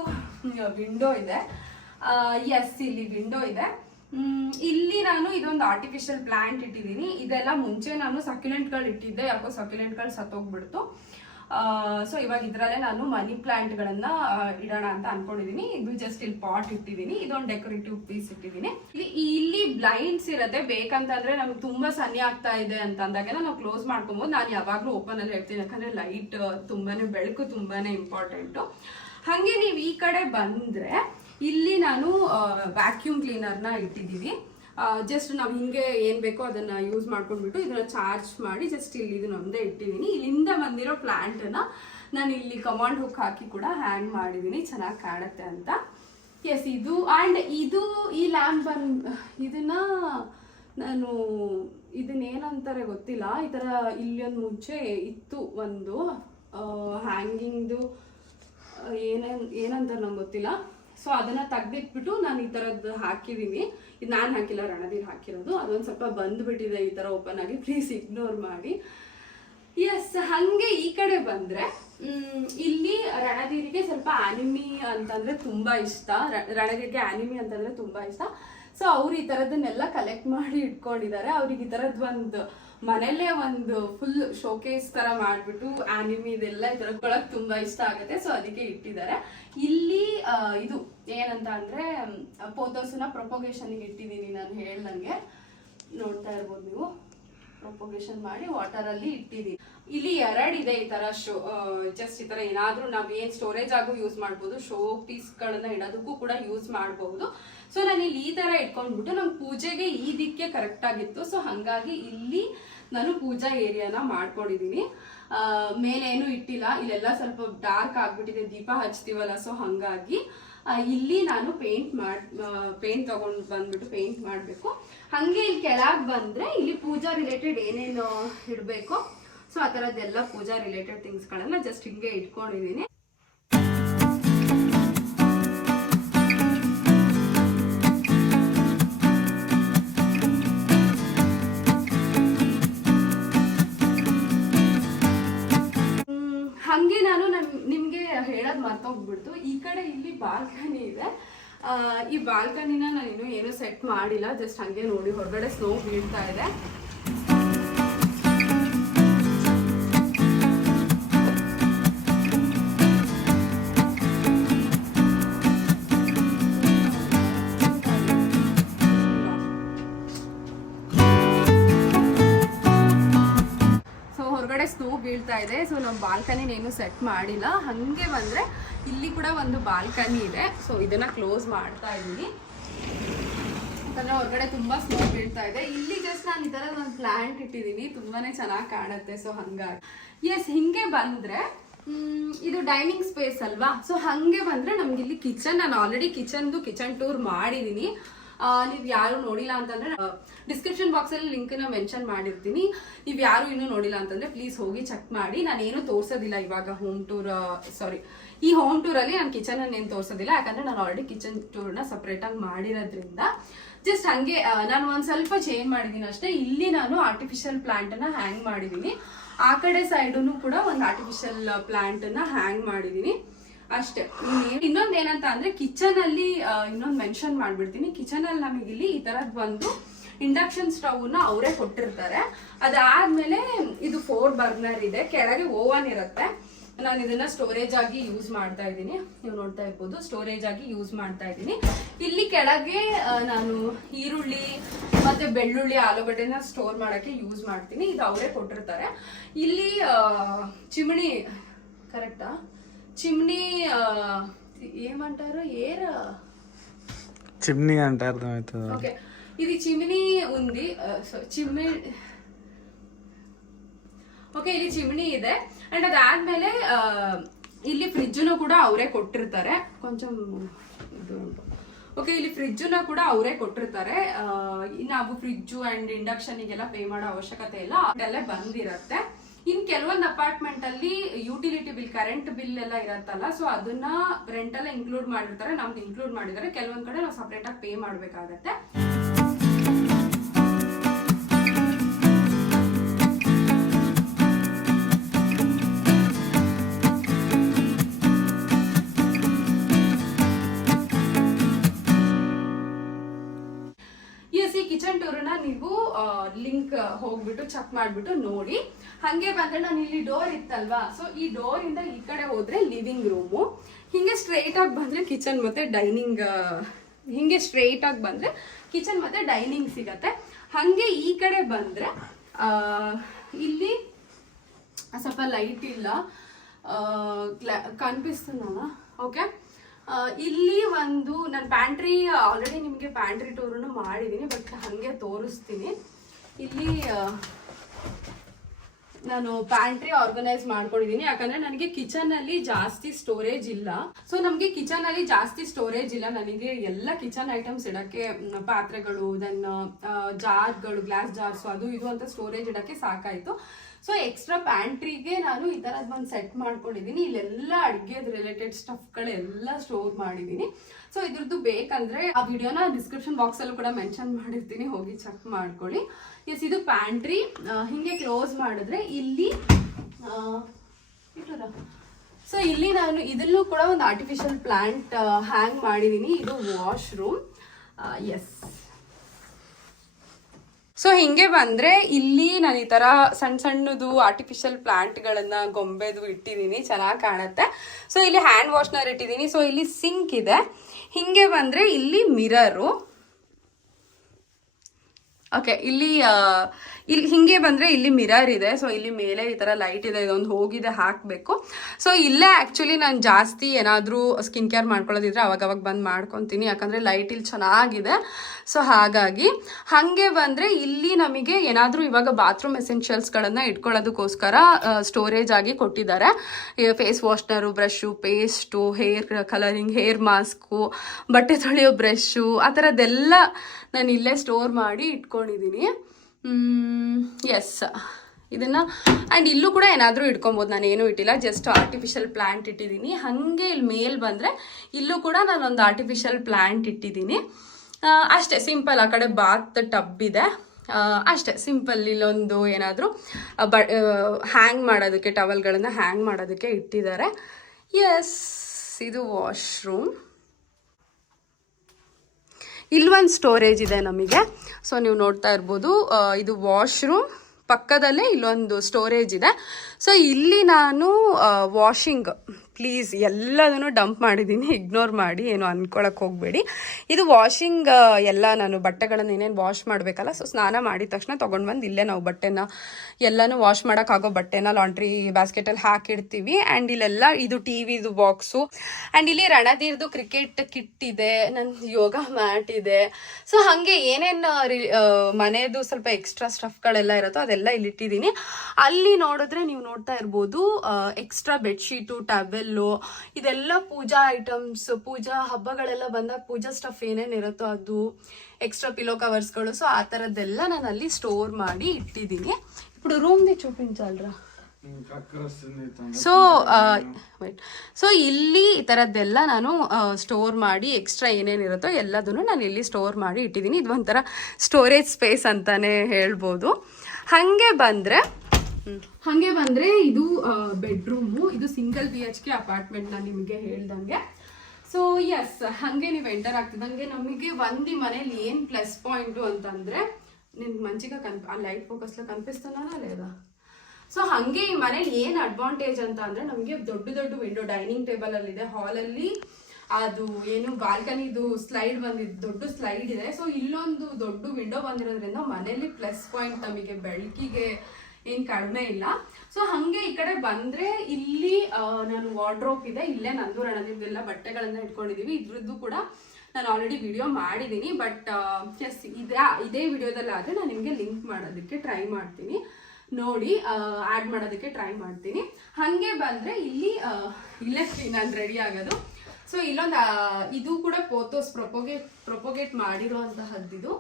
ವಿಂಡೋ ಇದೆ. ಎಸ್, ಇಲ್ಲಿ ವಿಂಡೋ ಇದೆ. ಇಲ್ಲಿ ನಾನು ಇದೊಂದು ಆರ್ಟಿಫಿಷಿಯಲ್ ಪ್ಲಾಂಟ್ ಇಟ್ಟಿದ್ದೀನಿ. ಇದೆಲ್ಲ ಮುಂಚೆ ನಾನು ಸಕ್ಯುಲೆಂಟ್ಗಳು ಇಟ್ಟಿದ್ದೆ, ಯಾಕೋ ಸಕ್ಯುಲೆಂಟ್ಗಳು ಸತ್ತೋಗ್ಬಿಡ್ತು. ಸೊ ಇವಾಗ ಇದರಲ್ಲೇ ನಾನು ಮನಿ ಪ್ಲಾಂಟ್ಗಳನ್ನ ಇಡೋಣ ಅಂತ ಅನ್ಕೊಂಡಿದೀನಿ. ಇದು ಜಸ್ಟ್ ಇಲ್ಲಿ ಪಾಟ್ ಇಟ್ಟಿದ್ದೀನಿ, ಇದೊಂದು ಡೆಕೋರೇಟಿವ್ ಪೀಸ್ ಇಟ್ಟಿದ್ದೀನಿ. ಇಲ್ಲಿ ಬ್ಲೈಂಡ್ಸ್ ಇರುತ್ತೆ, ಬೇಕಂತಂದ್ರೆ ನಮ್ಗೆ ತುಂಬಾ ಸನ್ನೆ ಆಗ್ತಾ ಇದೆ ಅಂತ ಅಂದಾಗ ನಾವು ಕ್ಲೋಸ್ ಮಾಡ್ಕೊಬಹುದು. ನಾನು ಯಾವಾಗ್ಲೂ ಓಪನ್ ಅಲ್ಲಿ ಇರ್ತೀನಿ, ಯಾಕಂದ್ರೆ ಲೈಟ್ ತುಂಬಾನೇ, ಬೆಳಕು ತುಂಬಾನೇ ಇಂಪಾರ್ಟೆಂಟು. ಹಾಗೆ ನೀವು ಈ ಕಡೆ ಬಂದ್ರೆ ಇಲ್ಲಿ ನಾನು ವ್ಯಾಕ್ಯೂಮ್ ಕ್ಲೀನರ್ನ ಇಟ್ಟಿದ್ದೀವಿ. ಜಸ್ಟ್ ನಾವು ಹಿಂಗೆ ಏನು ಬೇಕೋ ಅದನ್ನ ಯೂಸ್ ಮಾಡ್ಕೊಂಡ್ಬಿಟ್ಟು ಇದನ್ನ ಚಾರ್ಜ್ ಮಾಡಿ ಜಸ್ಟ್ ಇಲ್ಲಿ ಇದನ್ನ ಒಂದೇ ಇಟ್ಟಿದ್ದೀನಿ. ಇಲ್ಲಿಂದ ಬಂದಿರೋ ಪ್ಲಾಂಟನ್ನ ನಾನು ಇಲ್ಲಿ ಕಮಾಂಡ್ ಹುಕ್ ಹಾಕಿ ಕೂಡ ಹ್ಯಾಂಗ್ ಮಾಡಿದ್ದೀನಿ, ಚೆನ್ನಾಗಿ ಕಾಣುತ್ತೆ ಅಂತ. ಎಸ್, ಇದು ಆ್ಯಂಡ್ ಇದು ಈ ಲ್ಯಾಂಪ್ ಇದನ್ನ ನಾನು ಇದನ್ನೇನಂತಾರೆ ಗೊತ್ತಿಲ್ಲ, ಈ ಥರ ಇಲ್ಲೊಂದು ಮುಂಚೆ ಇತ್ತು ಒಂದು ಹ್ಯಾಂಗಿಂಗ್ದು, ಏನಂತಾರೆ ನಂಗೆ ಗೊತ್ತಿಲ್ಲ. ಸೊ ಅದನ್ನ ತೆಗ್ದಿಟ್ಬಿಟ್ಟು ನಾನು ಈ ಥರದ್ದು ಹಾಕಿದ್ದೀನಿ. ಇದು ನಾನು ಹಾಕಿಲ್ಲ, ರಣದೀರ್ ಹಾಕಿರೋದು. ಅದೊಂದು ಸ್ವಲ್ಪ ಬಂದ್ಬಿಟ್ಟಿದೆ ಈ ಥರ ಓಪನ್ ಆಗಿ, ಪ್ಲೀಸ್ ಇಗ್ನೋರ್ ಮಾಡಿ. ಎಸ್, ಹಾಗೆ ಈ ಕಡೆ ಬಂದರೆ ಇಲ್ಲಿ ರಣದೀರಿಗೆ ಸ್ವಲ್ಪ ಆನಿಮಿ ಅಂತಂದರೆ ತುಂಬ ಇಷ್ಟ. ರಣದೀರ್ಗೆ ಆನಿಮಿ ಅಂತಂದರೆ ತುಂಬ ಇಷ್ಟ. ಸೊ ಅವ್ರು ಈ ಥರದನ್ನೆಲ್ಲ ಕಲೆಕ್ಟ್ ಮಾಡಿ ಇಟ್ಕೊಂಡಿದ್ದಾರೆ. ಅವ್ರಿಗೆ ಈ ಥರದ್ದು ಒಂದು ಮನೆಯಲ್ಲೇ ಒಂದು ಫುಲ್ ಶೋಕೇಸ್ ತರ ಮಾಡ್ಬಿಟ್ಟು ಆನಿಮಿ ಇದೆಲ್ಲ ಈ ಥರಕ್ಕೆ ತುಂಬಾ ಇಷ್ಟ ಆಗುತ್ತೆ. ಸೊ ಅದಕ್ಕೆ ಇಟ್ಟಿದ್ದಾರೆ. ಇಲ್ಲಿ ಇದು ಏನಂತ ಅಂದ್ರೆ ಪೋತೋಸನ್ನ ಪ್ರೊಪೋಗೇಷನ್ಗೆ ಇಟ್ಟಿದ್ದೀನಿ. ನಾನು ಹೇಳ್ದಂಗೆ ನೋಡ್ತಾ ಇರ್ಬೋದು ನೀವು, ಪ್ರೊಪೋಗೇಷನ್ ಮಾಡಿ ವಾಟರ್ ಅಲ್ಲಿ ಇಟ್ಟಿದ್ದೀನಿ. ಇಲ್ಲಿ ಎರಡಿದೆ ಈ ತರ ಜಸ್ಟ್ ಈ ತರ ಏನಾದ್ರೂ ನಾವ್ ಏನ್ ಸ್ಟೋರೇಜ್ ಆಗು ಯೂಸ್ ಮಾಡ್ಬೋದು, ಶೋ ಪೀಸ್ ಗಳನ್ನ ಇಡೋದಕ್ಕೂ ಕೂಡ ಯೂಸ್ ಮಾಡಬಹುದು. ಸೊ ನಾನು ಇಲ್ಲಿ ಈ ತರ ಇಟ್ಕೊಂಡ್ಬಿಟ್ಟು ನಮ್ ಪೂಜೆಗೆ ಈ ದಿಕ್ಕೆ ಕರೆಕ್ಟ್ ಆಗಿತ್ತು. ಸೊ ಹಂಗಾಗಿ ಇಲ್ಲಿ ನಾನು ಪೂಜಾ ಏರಿಯಾನ ಮಾಡ್ಕೊಂಡಿದೀನಿ. ಮೇಲೆ ಏನು ಇಟ್ಟಿಲ್ಲ, ಇಲ್ಲೆಲ್ಲ ಸ್ವಲ್ಪ ಡಾರ್ಕ್ ಆಗ್ಬಿಟ್ಟಿದೆ, ದೀಪ ಹಚ್ತೀವಲ್ಲ. ಸೊ ಹಂಗಾಗಿ ಇಲ್ಲಿ ನಾನು ಪೇಂಟ್ ತಗೊಂಡು ಬಂದ್ಬಿಟ್ಟು ಪೇಂಟ್ ಮಾಡಬೇಕು. ಹಂಗೆ ಇಲ್ಲಿ ಕೆಳಗೆ ಬಂದ್ರೆ ಇಲ್ಲಿ ಪೂಜಾ ರಿಲೇಟೆಡ್ ಏನೇನು ಇಡಬೇಕು, ಸೊ ಆ ಥರದ್ದೆಲ್ಲ ಪೂಜಾ ರಿಲೇಟೆಡ್ ಥಿಂಗ್ಸ್ಗಳನ್ನ ಜಸ್ಟ್ ಹಿಂಗೆ ಇಟ್ಕೊಂಡಿದ್ದೀನಿ. ಹಂಗೆ ನಾನು ನಿಮ್ಗೆ ಹೇಳೋದು ಮರ್ತೋಗ್ಬಿಡ್ತು. ಈ ಕಡೆ ಇಲ್ಲಿ ಬಾಲ್ಕನಿ ಇದೆ. ಈ ಬಾಲ್ಕನಿನ ನಾನು ಇನ್ನೂ ಏನು ಸೆಟ್ ಮಾಡಿಲ್ಲ, ಜಸ್ಟ್ ಹಂಗೆ ನೋಡಿ ಹೊರಗಡೆ ಸ್ನೋ ಬೀಳ್ತಾ ಇದೆ. ಸ್ನೋ ಬೀಳ್ತಾ ಇದೆ. ಸೊ ನಾವು ಬಾಲ್ಕನಿನ ಏನು ಸೆಟ್ ಮಾಡಿಲ್ಲ. ಹಾಗೆ ಬಂದರೆ ಇಲ್ಲಿ ಕೂಡ ಒಂದು ಬಾಲ್ಕನಿ ಇದೆ. ಸೊ ಇದನ್ನ ಕ್ಲೋಸ್ ಮಾಡ್ತಾ ಇದ್ದೀನಿ ಯಾಕಂದರೆ ಹೊರಗಡೆ ತುಂಬ ಸ್ನೋ ಬೀಳ್ತಾ ಇದೆ. ಇಲ್ಲಿ ಜಸ್ಟ್ ನಾನು ಈ ಥರ ಒಂದು ಪ್ಲಾಂಟ್ ಇಟ್ಟಿದ್ದೀನಿ, ತುಂಬಾ ಚೆನ್ನಾಗಿ ಕಾಣುತ್ತೆ. ಸೊ ಹಂಗಾಗಿ ಎಸ್, ಹಿಂಗೆ ಬಂದರೆ ಇದು ಡೈನಿಂಗ್ ಸ್ಪೇಸ್ ಅಲ್ವಾ. ಸೊ ಹಾಗೆ ಬಂದರೆ ನಮ್ಗೆ ಇಲ್ಲಿ ಕಿಚನ್, ನಾನು ಆಲ್ರೆಡಿ ಕಿಚನ್ ಟೂರ್ ಮಾಡಿದ್ದೀನಿ. ನೀವು ಯಾರು ನೋಡಿಲ್ಲ ಅಂತಂದ್ರೆ ಡಿಸ್ಕ್ರಿಪ್ಷನ್ ಬಾಕ್ಸಲ್ಲಿ ಲಿಂಕ್ನ ಮೆನ್ಷನ್ ಮಾಡಿರ್ತೀನಿ. ನೀವು ಯಾರು ಇನ್ನೂ ನೋಡಿಲ್ಲ ಅಂತಂದ್ರೆ ಪ್ಲೀಸ್ ಹೋಗಿ ಚೆಕ್ ಮಾಡಿ. ನಾನೇನು ತೋರಿಸೋದಿಲ್ಲ ಇವಾಗ ಈ ಹೋಮ್ ಟೂರಲ್ಲಿ ನಾನು ಕಿಚನ್ ಏನು ತೋರಿಸೋದಿಲ್ಲ, ಯಾಕಂದ್ರೆ ನಾನು ಆಲ್ರೆಡಿ ಕಿಚನ್ ಟೂರ್ನ ಸಪ್ರೇಟಾಗಿ ಮಾಡಿರೋದ್ರಿಂದ ಜಸ್ಟ್ ಹಂಗೆ ನಾನು ಒಂದು ಸ್ವಲ್ಪ ಚೇಂಜ್ ಮಾಡಿದ್ದೀನಿ ಅಷ್ಟೇ. ಇಲ್ಲಿ ನಾನು ಆರ್ಟಿಫಿಷಿಯಲ್ ಪ್ಲಾಂಟನ್ನು ಹ್ಯಾಂಗ್ ಮಾಡಿದ್ದೀನಿ. ಆ ಕಡೆ ಸೈಡೂ ಕೂಡ ಒಂದು ಆರ್ಟಿಫಿಷಿಯಲ್ ಪ್ಲಾಂಟನ್ನು ಹ್ಯಾಂಗ್ ಮಾಡಿದ್ದೀನಿ ಅಷ್ಟೇ. ಇನ್ನೊಂದು ಏನಂತ ಅಂದ್ರೆ ಕಿಚನ್ ಅಲ್ಲಿ ಇನ್ನೊಂದು ಮೆನ್ಷನ್ ಮಾಡ್ಬಿಡ್ತೀನಿ. ಕಿಚನ್ ಅಲ್ಲಿ ನಮಗೆ ಇಲ್ಲಿ ಈ ತರದ್ ಒಂದು ಇಂಡಕ್ಷನ್ ಸ್ಟವ್ ನ ಅವರೇ ಕೊಟ್ಟಿರ್ತಾರೆ. ಅದಾದ್ಮೇಲೆ ಇದು 4 ಬರ್ನರ್ ಇದೆ, ಕೆಳಗೆ ಓವನ್ ಇರುತ್ತೆ. ನಾನು ಇದನ್ನ ಸ್ಟೋರೇಜ್ ಆಗಿ ಯೂಸ್ ಮಾಡ್ತಾ ಇದ್ದೀನಿ. ನೀವು ನೋಡ್ತಾ ಇರ್ಬೋದು, ಸ್ಟೋರೇಜ್ ಆಗಿ ಯೂಸ್ ಮಾಡ್ತಾ ಇದ್ದೀನಿ. ಇಲ್ಲಿ ಕೆಳಗೆ ನಾನು ಈರುಳ್ಳಿ ಮತ್ತೆ ಬೆಳ್ಳುಳ್ಳಿ, ಆಲೂಗಡ್ಡೆನ ಸ್ಟೋರ್ ಮಾಡಕ್ಕೆ ಯೂಸ್ ಮಾಡ್ತೀನಿ. ಇದು ಅವರೇ ಕೊಟ್ಟಿರ್ತಾರೆ. ಇಲ್ಲಿ ಚಿಮಣಿ, ಕರೆಕ್ಟಾ? చిమ్నీ ఏమంటారు? చిమ్నీ అంటే అర్థమవుతుంది. ఓకే, ఇది చిమ్నీ ఉంది. ಓಕೆ, ಇಲ್ಲಿ ಚಿಮ್ನಿ ಇದೆ. ಅಂಡ್ ಅದಾದ್ಮೇಲೆ ಇಲ್ಲಿ ಫ್ರಿಜ್ನು ಕೂಡ ಅವರೇ ಕೊಟ್ಟಿರ್ತಾರೆ. ಕೊಂಚಂ ಇದು ಓಕೆ, ಇಲ್ಲಿ ಫ್ರಿಜ್ನ ಕೂಡ ಅವರೇ ಕೊಟ್ಟಿರ್ತಾರೆ. ನಾವು ಫ್ರಿಜ್ಜು ಅಂಡ್ ಇಂಡಕ್ಷನ್ಗೆಲ್ಲ ಪೇ ಮಾಡೋ ಅವಶ್ಯಕತೆ ಇಲ್ಲ, ಅದೆಲ್ಲ ಬಂದಿರತ್ತೆ. ಇನ್ ಕೆಲವೊಂದು ಅಪಾರ್ಟ್ಮೆಂಟ್ ಅಲ್ಲಿ ಯುಟಿಲಿಟಿ ಬಿಲ್, ಕರೆಂಟ್ ಬಿಲ್ ಎಲ್ಲ ಇರತ್ತಲ್ಲ, ಸೊ ಅದನ್ನ ರೆಂಟ್ ಎಲ್ಲ ಇನ್ಕ್ಲೂಡ್ ಮಾಡಿರ್ತಾರೆ. ನಮ್ದು ಇನ್ಕ್ಲೂಡ್ ಮಾಡಿದ್ದಾರೆ. ಕೆಲವೊಂದ್ ಕಡೆ ನಾವು ಸಪರೇಟ್ ಆಗಿ ಪೇ ಮಾಡ್ಬೇಕಾಗತ್ತೆ. ಕಿಚನ್ ಟೂರ್ನ ನೀವು ಲಿಂಕ್ ಹೋಗ್ಬಿಟ್ಟು ಚೆಕ್ ಮಾಡ್ಬಿಟ್ಟು ನೋಡಿ. ಹಂಗೆ ಬಂದ್ರೆ ನಾನು ಇಲ್ಲಿ ಡೋರ್ ಇತ್ತಲ್ವಾ, ಸೊ ಈ ಡೋರ್ ಇಂದ ಈ ಕಡೆ ಹೋದ್ರೆ ಲಿವಿಂಗ್ ರೂಮು, ಹಿಂಗೆ ಸ್ಟ್ರೈಟ್ ಆಗಿ ಬಂದ್ರೆ ಕಿಚನ್ ಮತ್ತೆ ಡೈನಿಂಗ್, ಹಿಂಗೆ ಸ್ಟ್ರೈಟ್ ಆಗಿ ಬಂದ್ರೆ ಕಿಚನ್ ಮತ್ತೆ ಡೈನಿಂಗ್ ಸಿಗತ್ತೆ. ಹಂಗೆ ಈ ಕಡೆ ಬಂದ್ರೆ ಇಲ್ಲಿ ಸ್ವಲ್ಪ ಲೈಟ್ ಇಲ್ಲ, ಕನ್ಪಿಸ್ತದಲ್ಲ. ಓಕೆ, ಇಲ್ಲಿ ಒಂದು ನಾನು ಪ್ಯಾಂಟ್ರಿ ಆಲ್ರೆಡಿ ನಿಮಗೆ ಪ್ಯಾಂಟ್ರಿ ಟೂರನ್ನು ಮಾಡಿದ್ದೀನಿ, ಬಟ್ ಹಾಗೆ ತೋರಿಸ್ತೀನಿ. ಇಲ್ಲಿ ನಾನು ಪ್ಯಾಂಟ್ರಿ ಆರ್ಗನೈಸ್ ಮಾಡ್ಕೊಂಡಿದ್ದೀನಿ, ಯಾಕಂದ್ರೆ ನನಗೆ ಕಿಚನ್ ಅಲ್ಲಿ ಜಾಸ್ತಿ ಸ್ಟೋರೇಜ್ ಇಲ್ಲ. ಸೊ ನಮಗೆ ಕಿಚನ್ ಅಲ್ಲಿ ಜಾಸ್ತಿ ಸ್ಟೋರೇಜ್ ಇಲ್ಲ. ನನಗೆ ಎಲ್ಲ ಕಿಚನ್ ಐಟಮ್ಸ್ ಇಡಕ್ಕೆ, ಪಾತ್ರೆಗಳು, ದೆನ್ ಜಾರ್ಗಳು, ಗ್ಲಾಸ್ ಜಾರ್ಸ್, ಅದು ಇದು ಅಂತ ಸ್ಟೋರೇಜ್ ಇಡಕ್ಕೆ ಸಾಕಾಯ್ತು. ಸೊ ಎಕ್ಸ್ಟ್ರಾ ಪ್ಯಾಂಟ್ರಿಗೆ ನಾನು ಈ ತರದ್ ಒಂದು ಸೆಟ್ ಮಾಡ್ಕೊಂಡಿದ್ದೀನಿ. ಇಲ್ಲೆಲ್ಲ ಅಡುಗೆದ್ ರಿಲೇಟೆಡ್ ಸ್ಟಫ್ಗಳೆಲ್ಲ ಸ್ಟೋರ್ ಮಾಡಿದ್ದೀನಿ. ಸೊ ಇದ್ರದ್ದು ಬೇಕಂದ್ರೆ ಆ ವಿಡಿಯೋನ ಡಿಸ್ಕ್ರಿಪ್ಷನ್ ಬಾಕ್ಸ್ ಅಲ್ಲೂ ಕೂಡ ಮೆನ್ಷನ್ ಮಾಡಿರ್ತೀನಿ, ಹೋಗಿ ಚೆಕ್ ಮಾಡ್ಕೊಳ್ಳಿ. ಎಸ್, ಇದು ಪ್ಯಾಂಟ್ರಿ. ಹಿಂಗೆ ಕ್ಲೋಸ್ ಮಾಡಿದ್ರೆ ಇಲ್ಲಿ ಸೊ ಇಲ್ಲಿ ನಾನು ಇದಲ್ಲೂ ಕೂಡ ಒಂದು ಆರ್ಟಿಫಿಷಿಯಲ್ ಪ್ಲಾಂಟ್ ಹ್ಯಾಂಗ್ ಮಾಡಿದ್ದೀನಿ. ಇದು ವಾಶ್ರೂಮ್. ಎಸ್, ಸೊ ಹಿಂಗೆ ಬಂದ್ರೆ ಇಲ್ಲಿ ನಾನು ಈ ತರ ಸಣ್ಣ ಸಣ್ಣದು ಆರ್ಟಿಫಿಷಿಯಲ್ ಪ್ಲಾಂಟ್ಗಳನ್ನ ಗೊಂಬೆದು ಇಟ್ಟಿದ್ದೀನಿ, ಚೆನ್ನಾಗಿ ಕಾಣುತ್ತೆ. ಸೊ ಇಲ್ಲಿ ಹ್ಯಾಂಡ್ ವಾಶ್ನರ್ ಇಟ್ಟಿದ್ದೀನಿ. ಸೊ ಇಲ್ಲಿ ಸಿಂಕ್ ಇದೆ. ಹಿಂಗೆ ಬಂದ್ರೆ ಇಲ್ಲಿ ಮಿರರು. ಓಕೆ, ಇಲ್ಲಿ ಹಿಂಗೆ ಬಂದ್ರೆ ಇಲ್ಲಿ ಮಿರರ್ ಇದೆ. ಸೊ ಇಲ್ಲಿ ಮೇಲೆ ಈ ತರ ಲೈಟ್ ಇದೆ, ಇದೊಂದು ಹೋಗಿದೆ, ಹಾಕಬೇಕು. ಸೊ ಇಲ್ಲೇ ಆಕ್ಚುಲಿ ನಾನು ಜಾಸ್ತಿ ಏನಾದರೂ ಸ್ಕಿನ್ ಕೇರ್ ಮಾಡ್ಕೊಳ್ಳೋದಿದ್ರೆ ಅವಾಗ ಬಂದು ಮಾಡ್ಕೊತೀನಿ, ಯಾಕಂದ್ರೆ ಲೈಟ್ ಇಲ್ಲಿ ಚೆನ್ನಾಗಿದೆ. ಸೊ ಹಾಗಾಗಿ ಹಂಗೆ ಬಂದ್ರೆ ಇಲ್ಲಿ ನಮಗೆ ಏನಾದರೂ ಇವಾಗ ಬಾತ್ರೂಮ್ ಎಸೆನ್ಷಿಯಲ್ಸ್ಗಳನ್ನ ಇಟ್ಕೊಳ್ಳೋದಕ್ಕೋಸ್ಕರ ಸ್ಟೋರೇಜ್ ಆಗಿ ಕೊಟ್ಟಿದ್ದಾರೆ. ಫೇಸ್ ವಾಶ್ನರು, brush, paste, hair colouring, hair mask, ಬಟ್ಟೆ ತೊಳೆಯೋ ಬ್ರಷು, ಆ ಥರದ್ದೆಲ್ಲ ನಾನು ಇಲ್ಲೇ ಸ್ಟೋರ್ ಮಾಡಿ ಇಟ್ಕೊಂಡಿದ್ದೀನಿ. ಎಸ್, ಇದನ್ನ ಆ್ಯಂಡ್ ಇಲ್ಲೂ ಕೂಡ ಏನಾದರೂ ಇಟ್ಕೊಬೋದು. ನಾನು ಏನೂ ಇಟ್ಟಿಲ್ಲ, ಜಸ್ಟ್ ಆರ್ಟಿಫಿಷಿಯಲ್ ಪ್ಲಾಂಟ್ ಇಟ್ಟಿದ್ದೀನಿ. ಹಾಗೆ ಇಲ್ಲಿ ಮೇಲ್ ಬಂದರೆ ಇಲ್ಲೂ ಕೂಡ ನಾನೊಂದು ಆರ್ಟಿಫಿಷಿಯಲ್ ಪ್ಲಾಂಟ್ ಇಟ್ಟಿದ್ದೀನಿ. ಅಷ್ಟೇ ಸಿಂಪಲ್. ಆ ಕಡೆ ಬಾತ್ ಟಬ್ ಇದೆ, ಅಷ್ಟೇ ಸಿಂಪಲ್. ಇಲ್ಲೊಂದು ಏನಾದರೂ ಹ್ಯಾಂಗ್ ಮಾಡೋದಕ್ಕೆ, ಟವಲ್ಗಳನ್ನು ಹ್ಯಾಂಗ್ ಮಾಡೋದಕ್ಕೆ ಇಟ್ಟಿದ್ದಾರೆ. ಎಸ್, ಇದು ವಾಶ್ರೂಮ್. ಇಲ್ಲೊಂದು ಸ್ಟೋರೇಜ್ ಇದೆ ನಮಗೆ. ಸೊ ನೀವು ನೋಡ್ತಾ ಇರ್ಬೋದು, ಇದು ವಾಶ್ರೂಮ್ ಪಕ್ಕದಲ್ಲೇ ಇಲ್ಲೊಂದು ಸ್ಟೋರೇಜ್ ಇದೆ. ಸೊ ಇಲ್ಲಿ ನಾನು ವಾಷಿಂಗ್ ಪ್ಲೀಸ್ ಎಲ್ಲದನ್ನು ಡಂಪ್ ಮಾಡಿದ್ದೀನಿ, ಇಗ್ನೋರ್ ಮಾಡಿ ಏನು ಅಂದ್ಕೊಳಕ್ಕೆ ಹೋಗಬೇಡಿ. ಇದು ವಾಷಿಂಗ್ ಎಲ್ಲ ನಾನು ಬಟ್ಟೆಗಳನ್ನು ಏನೇನು ವಾಶ್ ಮಾಡಬೇಕಲ್ಲ, ಸೊ ಸ್ನಾನ ಮಾಡಿದ ತಕ್ಷಣ ತೊಗೊಂಡು ಬಂದು ಇಲ್ಲೇ ನಾವು ಬಟ್ಟೆನ ಎಲ್ಲನೂ ವಾಶ್ ಮಾಡೋಕ್ಕಾಗೋ ಬಟ್ಟೆನ ಲಾಂಡ್ರಿ ಬ್ಯಾಸ್ಕೆಟಲ್ಲಿ ಹಾಕಿಡ್ತೀವಿ. ಆ್ಯಂಡ್ ಇಲ್ಲೆಲ್ಲ ಇದು ಟಿ ವಿದು ಬಾಕ್ಸು, ಆ್ಯಂಡ್ ಇಲ್ಲಿ ರಣಧೀರ್ದು ಕ್ರಿಕೆಟ್ ಕಿಟ್ ಇದೆ, ನನ್ನ ಯೋಗ ಮ್ಯಾಟ್ ಇದೆ. ಸೊ ಹಾಗೆ ಏನೇನು ಮನೆಯದು ಸ್ವಲ್ಪ ಎಕ್ಸ್ಟ್ರಾ ಸ್ಟಫ್ಗಳೆಲ್ಲ ಇರುತ್ತೋ ಅದೆಲ್ಲ ಇಲ್ಲಿಟ್ಟಿದ್ದೀನಿ. ಅಲ್ಲಿ ನೋಡಿದ್ರೆ ನೀವು ನೋಡ್ತಾ ಇರ್ಬೋದು, ಎಕ್ಸ್ಟ್ರಾ ಬೆಡ್ಶೀಟು, ಟವೆಲ್ಲು, ಇದೆಲ್ಲ ಪೂಜಾ ಐಟಮ್ಸ್, ಪೂಜಾ ಹಬ್ಬಗಳೆಲ್ಲ ಬಂದಾಗ ಪೂಜಾ ಸ್ಟಫ್ ಏನೇನು ಇರುತ್ತೋ ಅದು, ಎಕ್ಸ್ಟ್ರಾ ಪಿಲೋ ಕವರ್ಸ್ಗಳು. ಸೊ ಆ ಥರದ್ದೆಲ್ಲ ನಾನು ಅಲ್ಲಿ ಸ್ಟೋರ್ ಮಾಡಿ ಇಟ್ಟಿದ್ದೀನಿ. ఇప్పుడు రూమ్ది చూపించాలరా. ಸೊ ಇಲ್ಲಿ ಈ ಥರದ್ದೆಲ್ಲ ನಾನು ಸ್ಟೋರ್ ಮಾಡಿ ಎಕ್ಸ್ಟ್ರಾ ಏನೇನಿರುತ್ತೋ ಎಲ್ಲದನ್ನು ನಾನು ಇಲ್ಲಿ ಸ್ಟೋರ್ ಮಾಡಿ ಇಟ್ಟಿದ್ದೀನಿ. ಇದು ಒಂಥರ ಸ್ಟೋರೇಜ್ ಸ್ಪೇಸ್ ಅಂತಾನೆ ಹೇಳ್ಬೋದು. ಹಾಗೆ ಬಂದರೆ ಇದು ಬೆಡ್ರೂಮು. ಇದು ಸಿಂಗಲ್ BHK ಅಪಾರ್ಟ್ಮೆಂಟ್ ನಾನು ನಿಮಗೆ ಹೇಳ್ದಂಗೆ. ಸೊ ಎಸ್, ಹಾಗೆ ನೀವು ಎಂಟರ್ ಆಗ್ತಿದ್ದಂಗೆ ನಮಗೆ ಒಂದು ಮನೇಲಿ ಏನು ಪ್ಲಸ್ ಪಾಯಿಂಟು ಅಂತಂದರೆ, ನಿಮ್ಗೆ ಮಂಚಿಗೆ ಆ ಲೈಟ್ ಫೋಕಸ್ಲ ಕನ್ಪಿಸ್ತಾನ లేదా? ಸೊ ಹಾಗೆ ಈ ಮನೇಲಿ ಏನು ಅಡ್ವಾಂಟೇಜ್ ಅಂತ ಅಂದರೆ, ನಮಗೆ ದೊಡ್ಡ ದೊಡ್ಡ ವಿಂಡೋ ಡೈನಿಂಗ್ ಟೇಬಲ್ ಅಲ್ಲಿ ಇದೆ, ಹಾಲಲ್ಲಿ ಅದು ಏನು ಬಾಲ್ಕನಿದು ಸ್ಲೈಡ್ ಬಂದಿದ್ದು ದೊಡ್ಡ ಸ್ಲೈಡ್ ಇದೆ. ಸೊ ಇಲ್ಲೊಂದು ದೊಡ್ಡ ವಿಂಡೋ ಬಂದಿರೋದ್ರಿಂದ ಮನೇಲಿ ಪ್ಲಸ್ ಪಾಯಿಂಟ್, ನಮಗೆ ಬೆಳಕಿಗೆ ಏನು ಕಡಿಮೆ ಇಲ್ಲ. ಸೊ ಹಾಗೆ ಈ ಕಡೆ ಬಂದರೆ ಇಲ್ಲಿ ನಾನು ವಾರ್ಡ್ರೋಬ್ ಇದೆ, ಇಲ್ಲೇ ನಂದು ರಣಧೀರ್ದೆಲ್ಲ ಬಟ್ಟೆಗಳನ್ನ ಇಟ್ಕೊಂಡಿದ್ದೀವಿ. ಇದ್ರದ್ದು ಕೂಡ ನಾನು ಆಲ್ರೆಡಿ ವಿಡಿಯೋ ಮಾಡಿದ್ದೀನಿ. ಬಟ್ ಎಸ್, ಇದೇ ವಿಡಿಯೋದಲ್ಲಿ ಆದರೆ ನಾನು ನಿಮಗೆ ಲಿಂಕ್ ಮಾಡೋದಕ್ಕೆ ಟ್ರೈ ಮಾಡ್ತೀನಿ, ನೋಡಿ ಆ್ಯಡ್ ಮಾಡೋದಕ್ಕೆ ಟ್ರೈ ಮಾಡ್ತೀನಿ. ಹಾಗೆ ಬಂದರೆ ಇಲ್ಲೇ ನಾನು ರೆಡಿ ಆಗೋದು. ಸೊ ಇಲ್ಲೊಂದು ಇದು ಕೂಡ ಪೋತೋಸ್ ಪ್ರೊಪೋಗೇಟ್ ಮಾಡಿರುವಂತಹದ್ದಿದು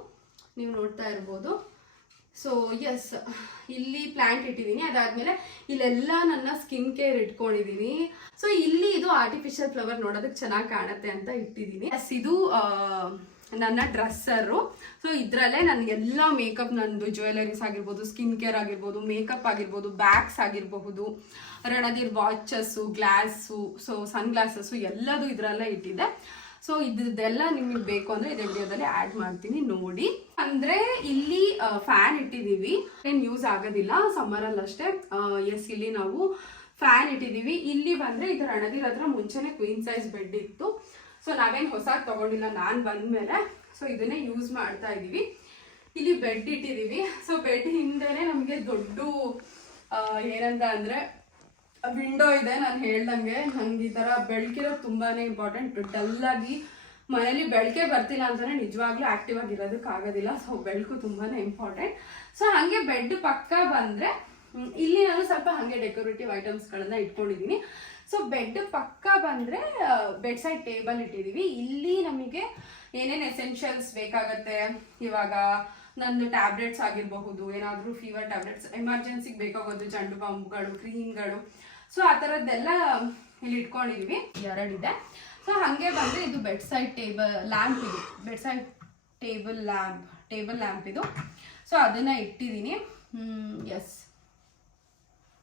ನೀವು ನೋಡ್ತಾ ಇರ್ಬೋದು. ಸೊ ಎಸ್, ಇಲ್ಲಿ ಪ್ಲಾಂಟ್ ಇಟ್ಟಿದ್ದೀನಿ. ಅದಾದ್ಮೇಲೆ ಇಲ್ಲೆಲ್ಲ ನನ್ನ ಸ್ಕಿನ್ ಕೇರ್ ಇಟ್ಕೊಂಡಿದ್ದೀನಿ. ಸೊ ಇಲ್ಲಿ ಇದು ಆರ್ಟಿಫಿಷಿಯಲ್ ಫ್ಲವರ್ ನೋಡೋದಕ್ಕೆ ಚೆನ್ನಾಗಿ ಕಾಣುತ್ತೆ ಅಂತ ಇಟ್ಟಿದ್ದೀನಿ. ಎಸ್, ಇದು ನನ್ನ ಡ್ರೆಸ್ಸರು. ಸೊ ಇದರಲ್ಲೇ ನನಗೆಲ್ಲ ಮೇಕಪ್, ನಂದು ಜ್ಯುವೆಲರೀಸ್ ಆಗಿರ್ಬೋದು, ಸ್ಕಿನ್ ಕೇರ್ ಆಗಿರ್ಬೋದು, ಮೇಕಪ್ ಆಗಿರ್ಬೋದು, ಬ್ಯಾಗ್ಸ್ ಆಗಿರಬಹುದು, ರಣಧೀರ್ ವಾಚಸ್ಸು, ಗ್ಲಾಸು, ಸೊ ಸನ್ ಗ್ಲಾಸಸ್ಸು ಎಲ್ಲದು ಇದರಲ್ಲೇ ಇಟ್ಟಿದ್ದೆ. ಸೊ ಇದೆಲ್ಲ ನಿಮಗೆ ಬೇಕು ಅಂದರೆ ಇದೇ ವಿಡಿಯೋದಲ್ಲಿ ಆ್ಯಡ್ ಮಾಡ್ತೀನಿ, ನೋಡಿ. ಅಂದರೆ ಇಲ್ಲಿ ಫ್ಯಾನ್ ಇಟ್ಟಿದ್ದೀವಿ, ಏನು ಯೂಸ್ ಆಗೋದಿಲ್ಲ ಸಮ್ಮರಲ್ಲಿ ಅಷ್ಟೇ. ಎಸ್, ಇಲ್ಲಿ ನಾವು ಫ್ಯಾನ್ ಇಟ್ಟಿದ್ದೀವಿ. ಇಲ್ಲಿ ಬಂದರೆ ಇದು ರಣಧೀರ್ ಹತ್ರ ಮುಂಚೆನೇ ಕ್ವೀನ್ ಸೈಜ್ ಬೆಡ್ ಇತ್ತು. ಸೊ ನಾವೇನು ಹೊಸಾಗಿ ತೊಗೊಂಡಿಲ್ಲ, ನಾನು ಬಂದಮೇಲೆ. ಸೊ ಇದನ್ನೇ ಯೂಸ್ ಮಾಡ್ತಾ ಇದ್ದೀವಿ. ಇಲ್ಲಿ ಬೆಡ್ ಇಟ್ಟಿದ್ದೀವಿ. ಸೊ ಬೆಡ್ ಹಿಂದೆನೇ ನಮಗೆ ದೊಡ್ಡ ಏನಂತ ಅಂದರೆ ವಿಂಡೋ ಇದೆ. ನಾನು ಹೇಳ್ದಂಗೆ ನಂಗೆ ಈ ಥರ ಬೆಳಕಿರೋದು ತುಂಬಾ ಇಂಪಾರ್ಟೆಂಟ್. ಡಲ್ಲಾಗಿ ಮನೇಲಿ ಬೆಳಕೆ ಬರ್ತಿಲ್ಲ ಅಂತಲೇ ನಿಜವಾಗ್ಲೂ ಆ್ಯಕ್ಟಿವ್ ಆಗಿರೋದಕ್ಕಾಗೋದಿಲ್ಲ. ಸೊ ಬೆಳಕು ತುಂಬಾ ಇಂಪಾರ್ಟೆಂಟ್. ಸೊ ಹಾಗೆ ಬೆಡ್ ಪಕ್ಕ ಬಂದರೆ ಇಲ್ಲಿ ನಾನು ಸ್ವಲ್ಪ ಹಾಗೆ ಡೆಕೋರೇಟಿವ್ ಐಟಮ್ಸ್ಗಳನ್ನ ಇಟ್ಕೊಂಡಿದ್ದೀನಿ. ಸೊ ಬೆಡ್ ಪಕ್ಕ ಬಂದರೆ ಬೆಡ್ ಸೈಡ್ ಟೇಬಲ್ ಇಟ್ಟಿದ್ದೀವಿ. ಇಲ್ಲಿ ನಮಗೆ ಏನೇನು ಎಸೆನ್ಷಿಯಲ್ಸ್ ಬೇಕಾಗತ್ತೆ, ಇವಾಗ ನಂದು ಟ್ಯಾಬ್ಲೆಟ್ಸ್ ಆಗಿರಬಹುದು, ಏನಾದರೂ ಫೀವರ್ ಟ್ಯಾಬ್ಲೆಟ್ಸ್ ಎಮರ್ಜೆನ್ಸಿಗೆ ಬೇಕಾಗೋದು, ಜಂಡು ಬಾಂಬ್ಗಳು, ಕ್ರೀಮ್ಗಳು, ಸೊ ಆ ಥರದ್ದೆಲ್ಲ ಇಲ್ಲಿ ಇಟ್ಕೊಂಡಿದ್ದೀವಿ. ಎರಡಿದೆ. ಸೊ ಹಾಗೆ ಬಂದರೆ ಇದು ಬೆಡ್ ಸೈಡ್ ಲ್ಯಾಂಪ್ ಇದು, ಬೆಡ್ ಸೈಡ್ ಟೇಬಲ್ ಲ್ಯಾಂಪ್ ಇದು. ಸೊ ಅದನ್ನು ಇಟ್ಟಿದ್ದೀನಿ. ಎಸ್,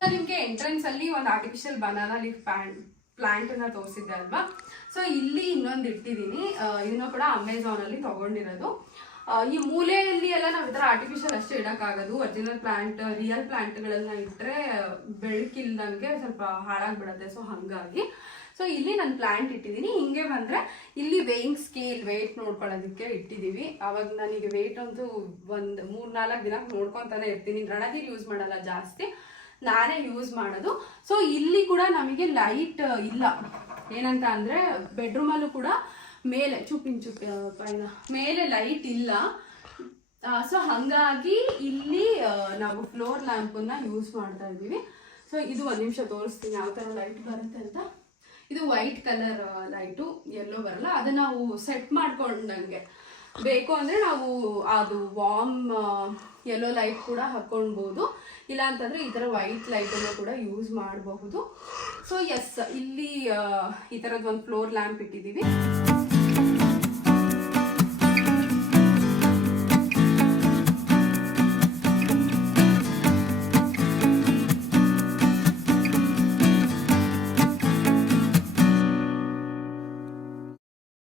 ನಿಮಗೆ ಎಂಟ್ರೆನ್ಸ್ ಅಲ್ಲಿ ಒಂದು ಆರ್ಟಿಫಿಷಿಯಲ್ ಬನಾನಾ ಲೀಫ್ ಪ್ಲಾಂಟ್ ಅನ್ನ ತೋರಿಸಿದ್ದೆ ಅಲ್ವಾ. ಸೊ ಇಲ್ಲಿ ಇನ್ನೊಂದು ಇಟ್ಟಿದ್ದೀನಿ, ಇದನ್ನು ಕೂಡ ಅಮೆಝಾನ್ ಅಲ್ಲಿ ತಗೊಂಡಿರೋದು. ಈ ಮೂಲೆಯಲ್ಲಿ ಎಲ್ಲ ನಾವು ಈ ಥರ ಆರ್ಟಿಫಿಷಿಯಲ್ ಅಷ್ಟೇ ಇಡೋಕ್ಕಾಗೋದು. ಒರಿಜಿನಲ್ ಪ್ಲಾಂಟ್, ರಿಯಲ್ ಪ್ಲಾಂಟ್ಗಳನ್ನ ಇಟ್ಟರೆ ಬೆಳಕಿಲ್ದಂಗೆ ಸ್ವಲ್ಪ ಹಾಳಾಗ್ಬಿಡುತ್ತೆ. ಸೊ ಹಾಗಾಗಿ ಸೊ ಇಲ್ಲಿ ನಾನು ಪ್ಲಾಂಟ್ ಇಟ್ಟಿದ್ದೀನಿ. ಹಿಂಗೆ ಬಂದರೆ ಇಲ್ಲಿ ವೇಯಿಂಗ್ ಸ್ಕೇಲ್, ವೆಯ್ಟ್ ನೋಡ್ಕೊಳ್ಳೋದಕ್ಕೆ ಇಟ್ಟಿದ್ದೀವಿ. ಅವಾಗ ನನಗೆ ವೆಯ್ಟ್ ಅಂತೂ ಒಂದು 3-4 ದಿನಕ್ಕೆ ನೋಡ್ಕೊತಾನೆ ಇರ್ತೀನಿ. ರಣಧೀರ್ ಯೂಸ್ ಮಾಡಲ್ಲ ಜಾಸ್ತಿ, ನಾನೇ ಯೂಸ್ ಮಾಡೋದು. ಸೊ ಇಲ್ಲಿ ಕೂಡ ನಮಗೆ ಲೈಟ್ ಇಲ್ಲ, ಏನಂತ ಅಂದರೆ ಬೆಡ್ರೂಮಲ್ಲೂ ಕೂಡ ಮೇಲೆ ಪೈನ ಮೇಲೆ ಲೈಟ್ ಇಲ್ಲ. ಸೊ ಹಾಗಾಗಿ ಇಲ್ಲಿ ನಾವು ಫ್ಲೋರ್ ಲ್ಯಾಂಪನ್ನ ಯೂಸ್ ಮಾಡ್ತಾ ಇದ್ದೀವಿ. ಸೊ ಇದು ಒಂದು ನಿಮಿಷ ತೋರಿಸ್ತೀನಿ ಯಾವ ಥರ ಲೈಟ್ ಬರುತ್ತೆ ಅಂತ. ಇದು ವೈಟ್ ಕಲರ್ ಲೈಟು, ಎಲ್ಲೋ ಬರಲ್ಲ. ಅದನ್ನ ನಾವು ಸೆಟ್ ಮಾಡ್ಕೊಂಡಂಗೆ ಬೇಕು ಅಂದರೆ ನಾವು ಅದು ವಾರ್ಮ್ ಯೆಲ್ಲೋ ಲೈಟ್ ಕೂಡ ಹಾಕ್ಕೊಳ್ಬೋದು, ಇಲ್ಲ ಅಂತಂದರೆ ಈ ಥರ ವೈಟ್ ಲೈಟನ್ನು ಕೂಡ ಯೂಸ್ ಮಾಡಬಹುದು. ಸೊ ಎಸ್, ಇಲ್ಲಿ ಈ ಥರದ್ದು ಒಂದು ಫ್ಲೋರ್ ಲ್ಯಾಂಪ್ ಇಟ್ಟಿದ್ದೀವಿ.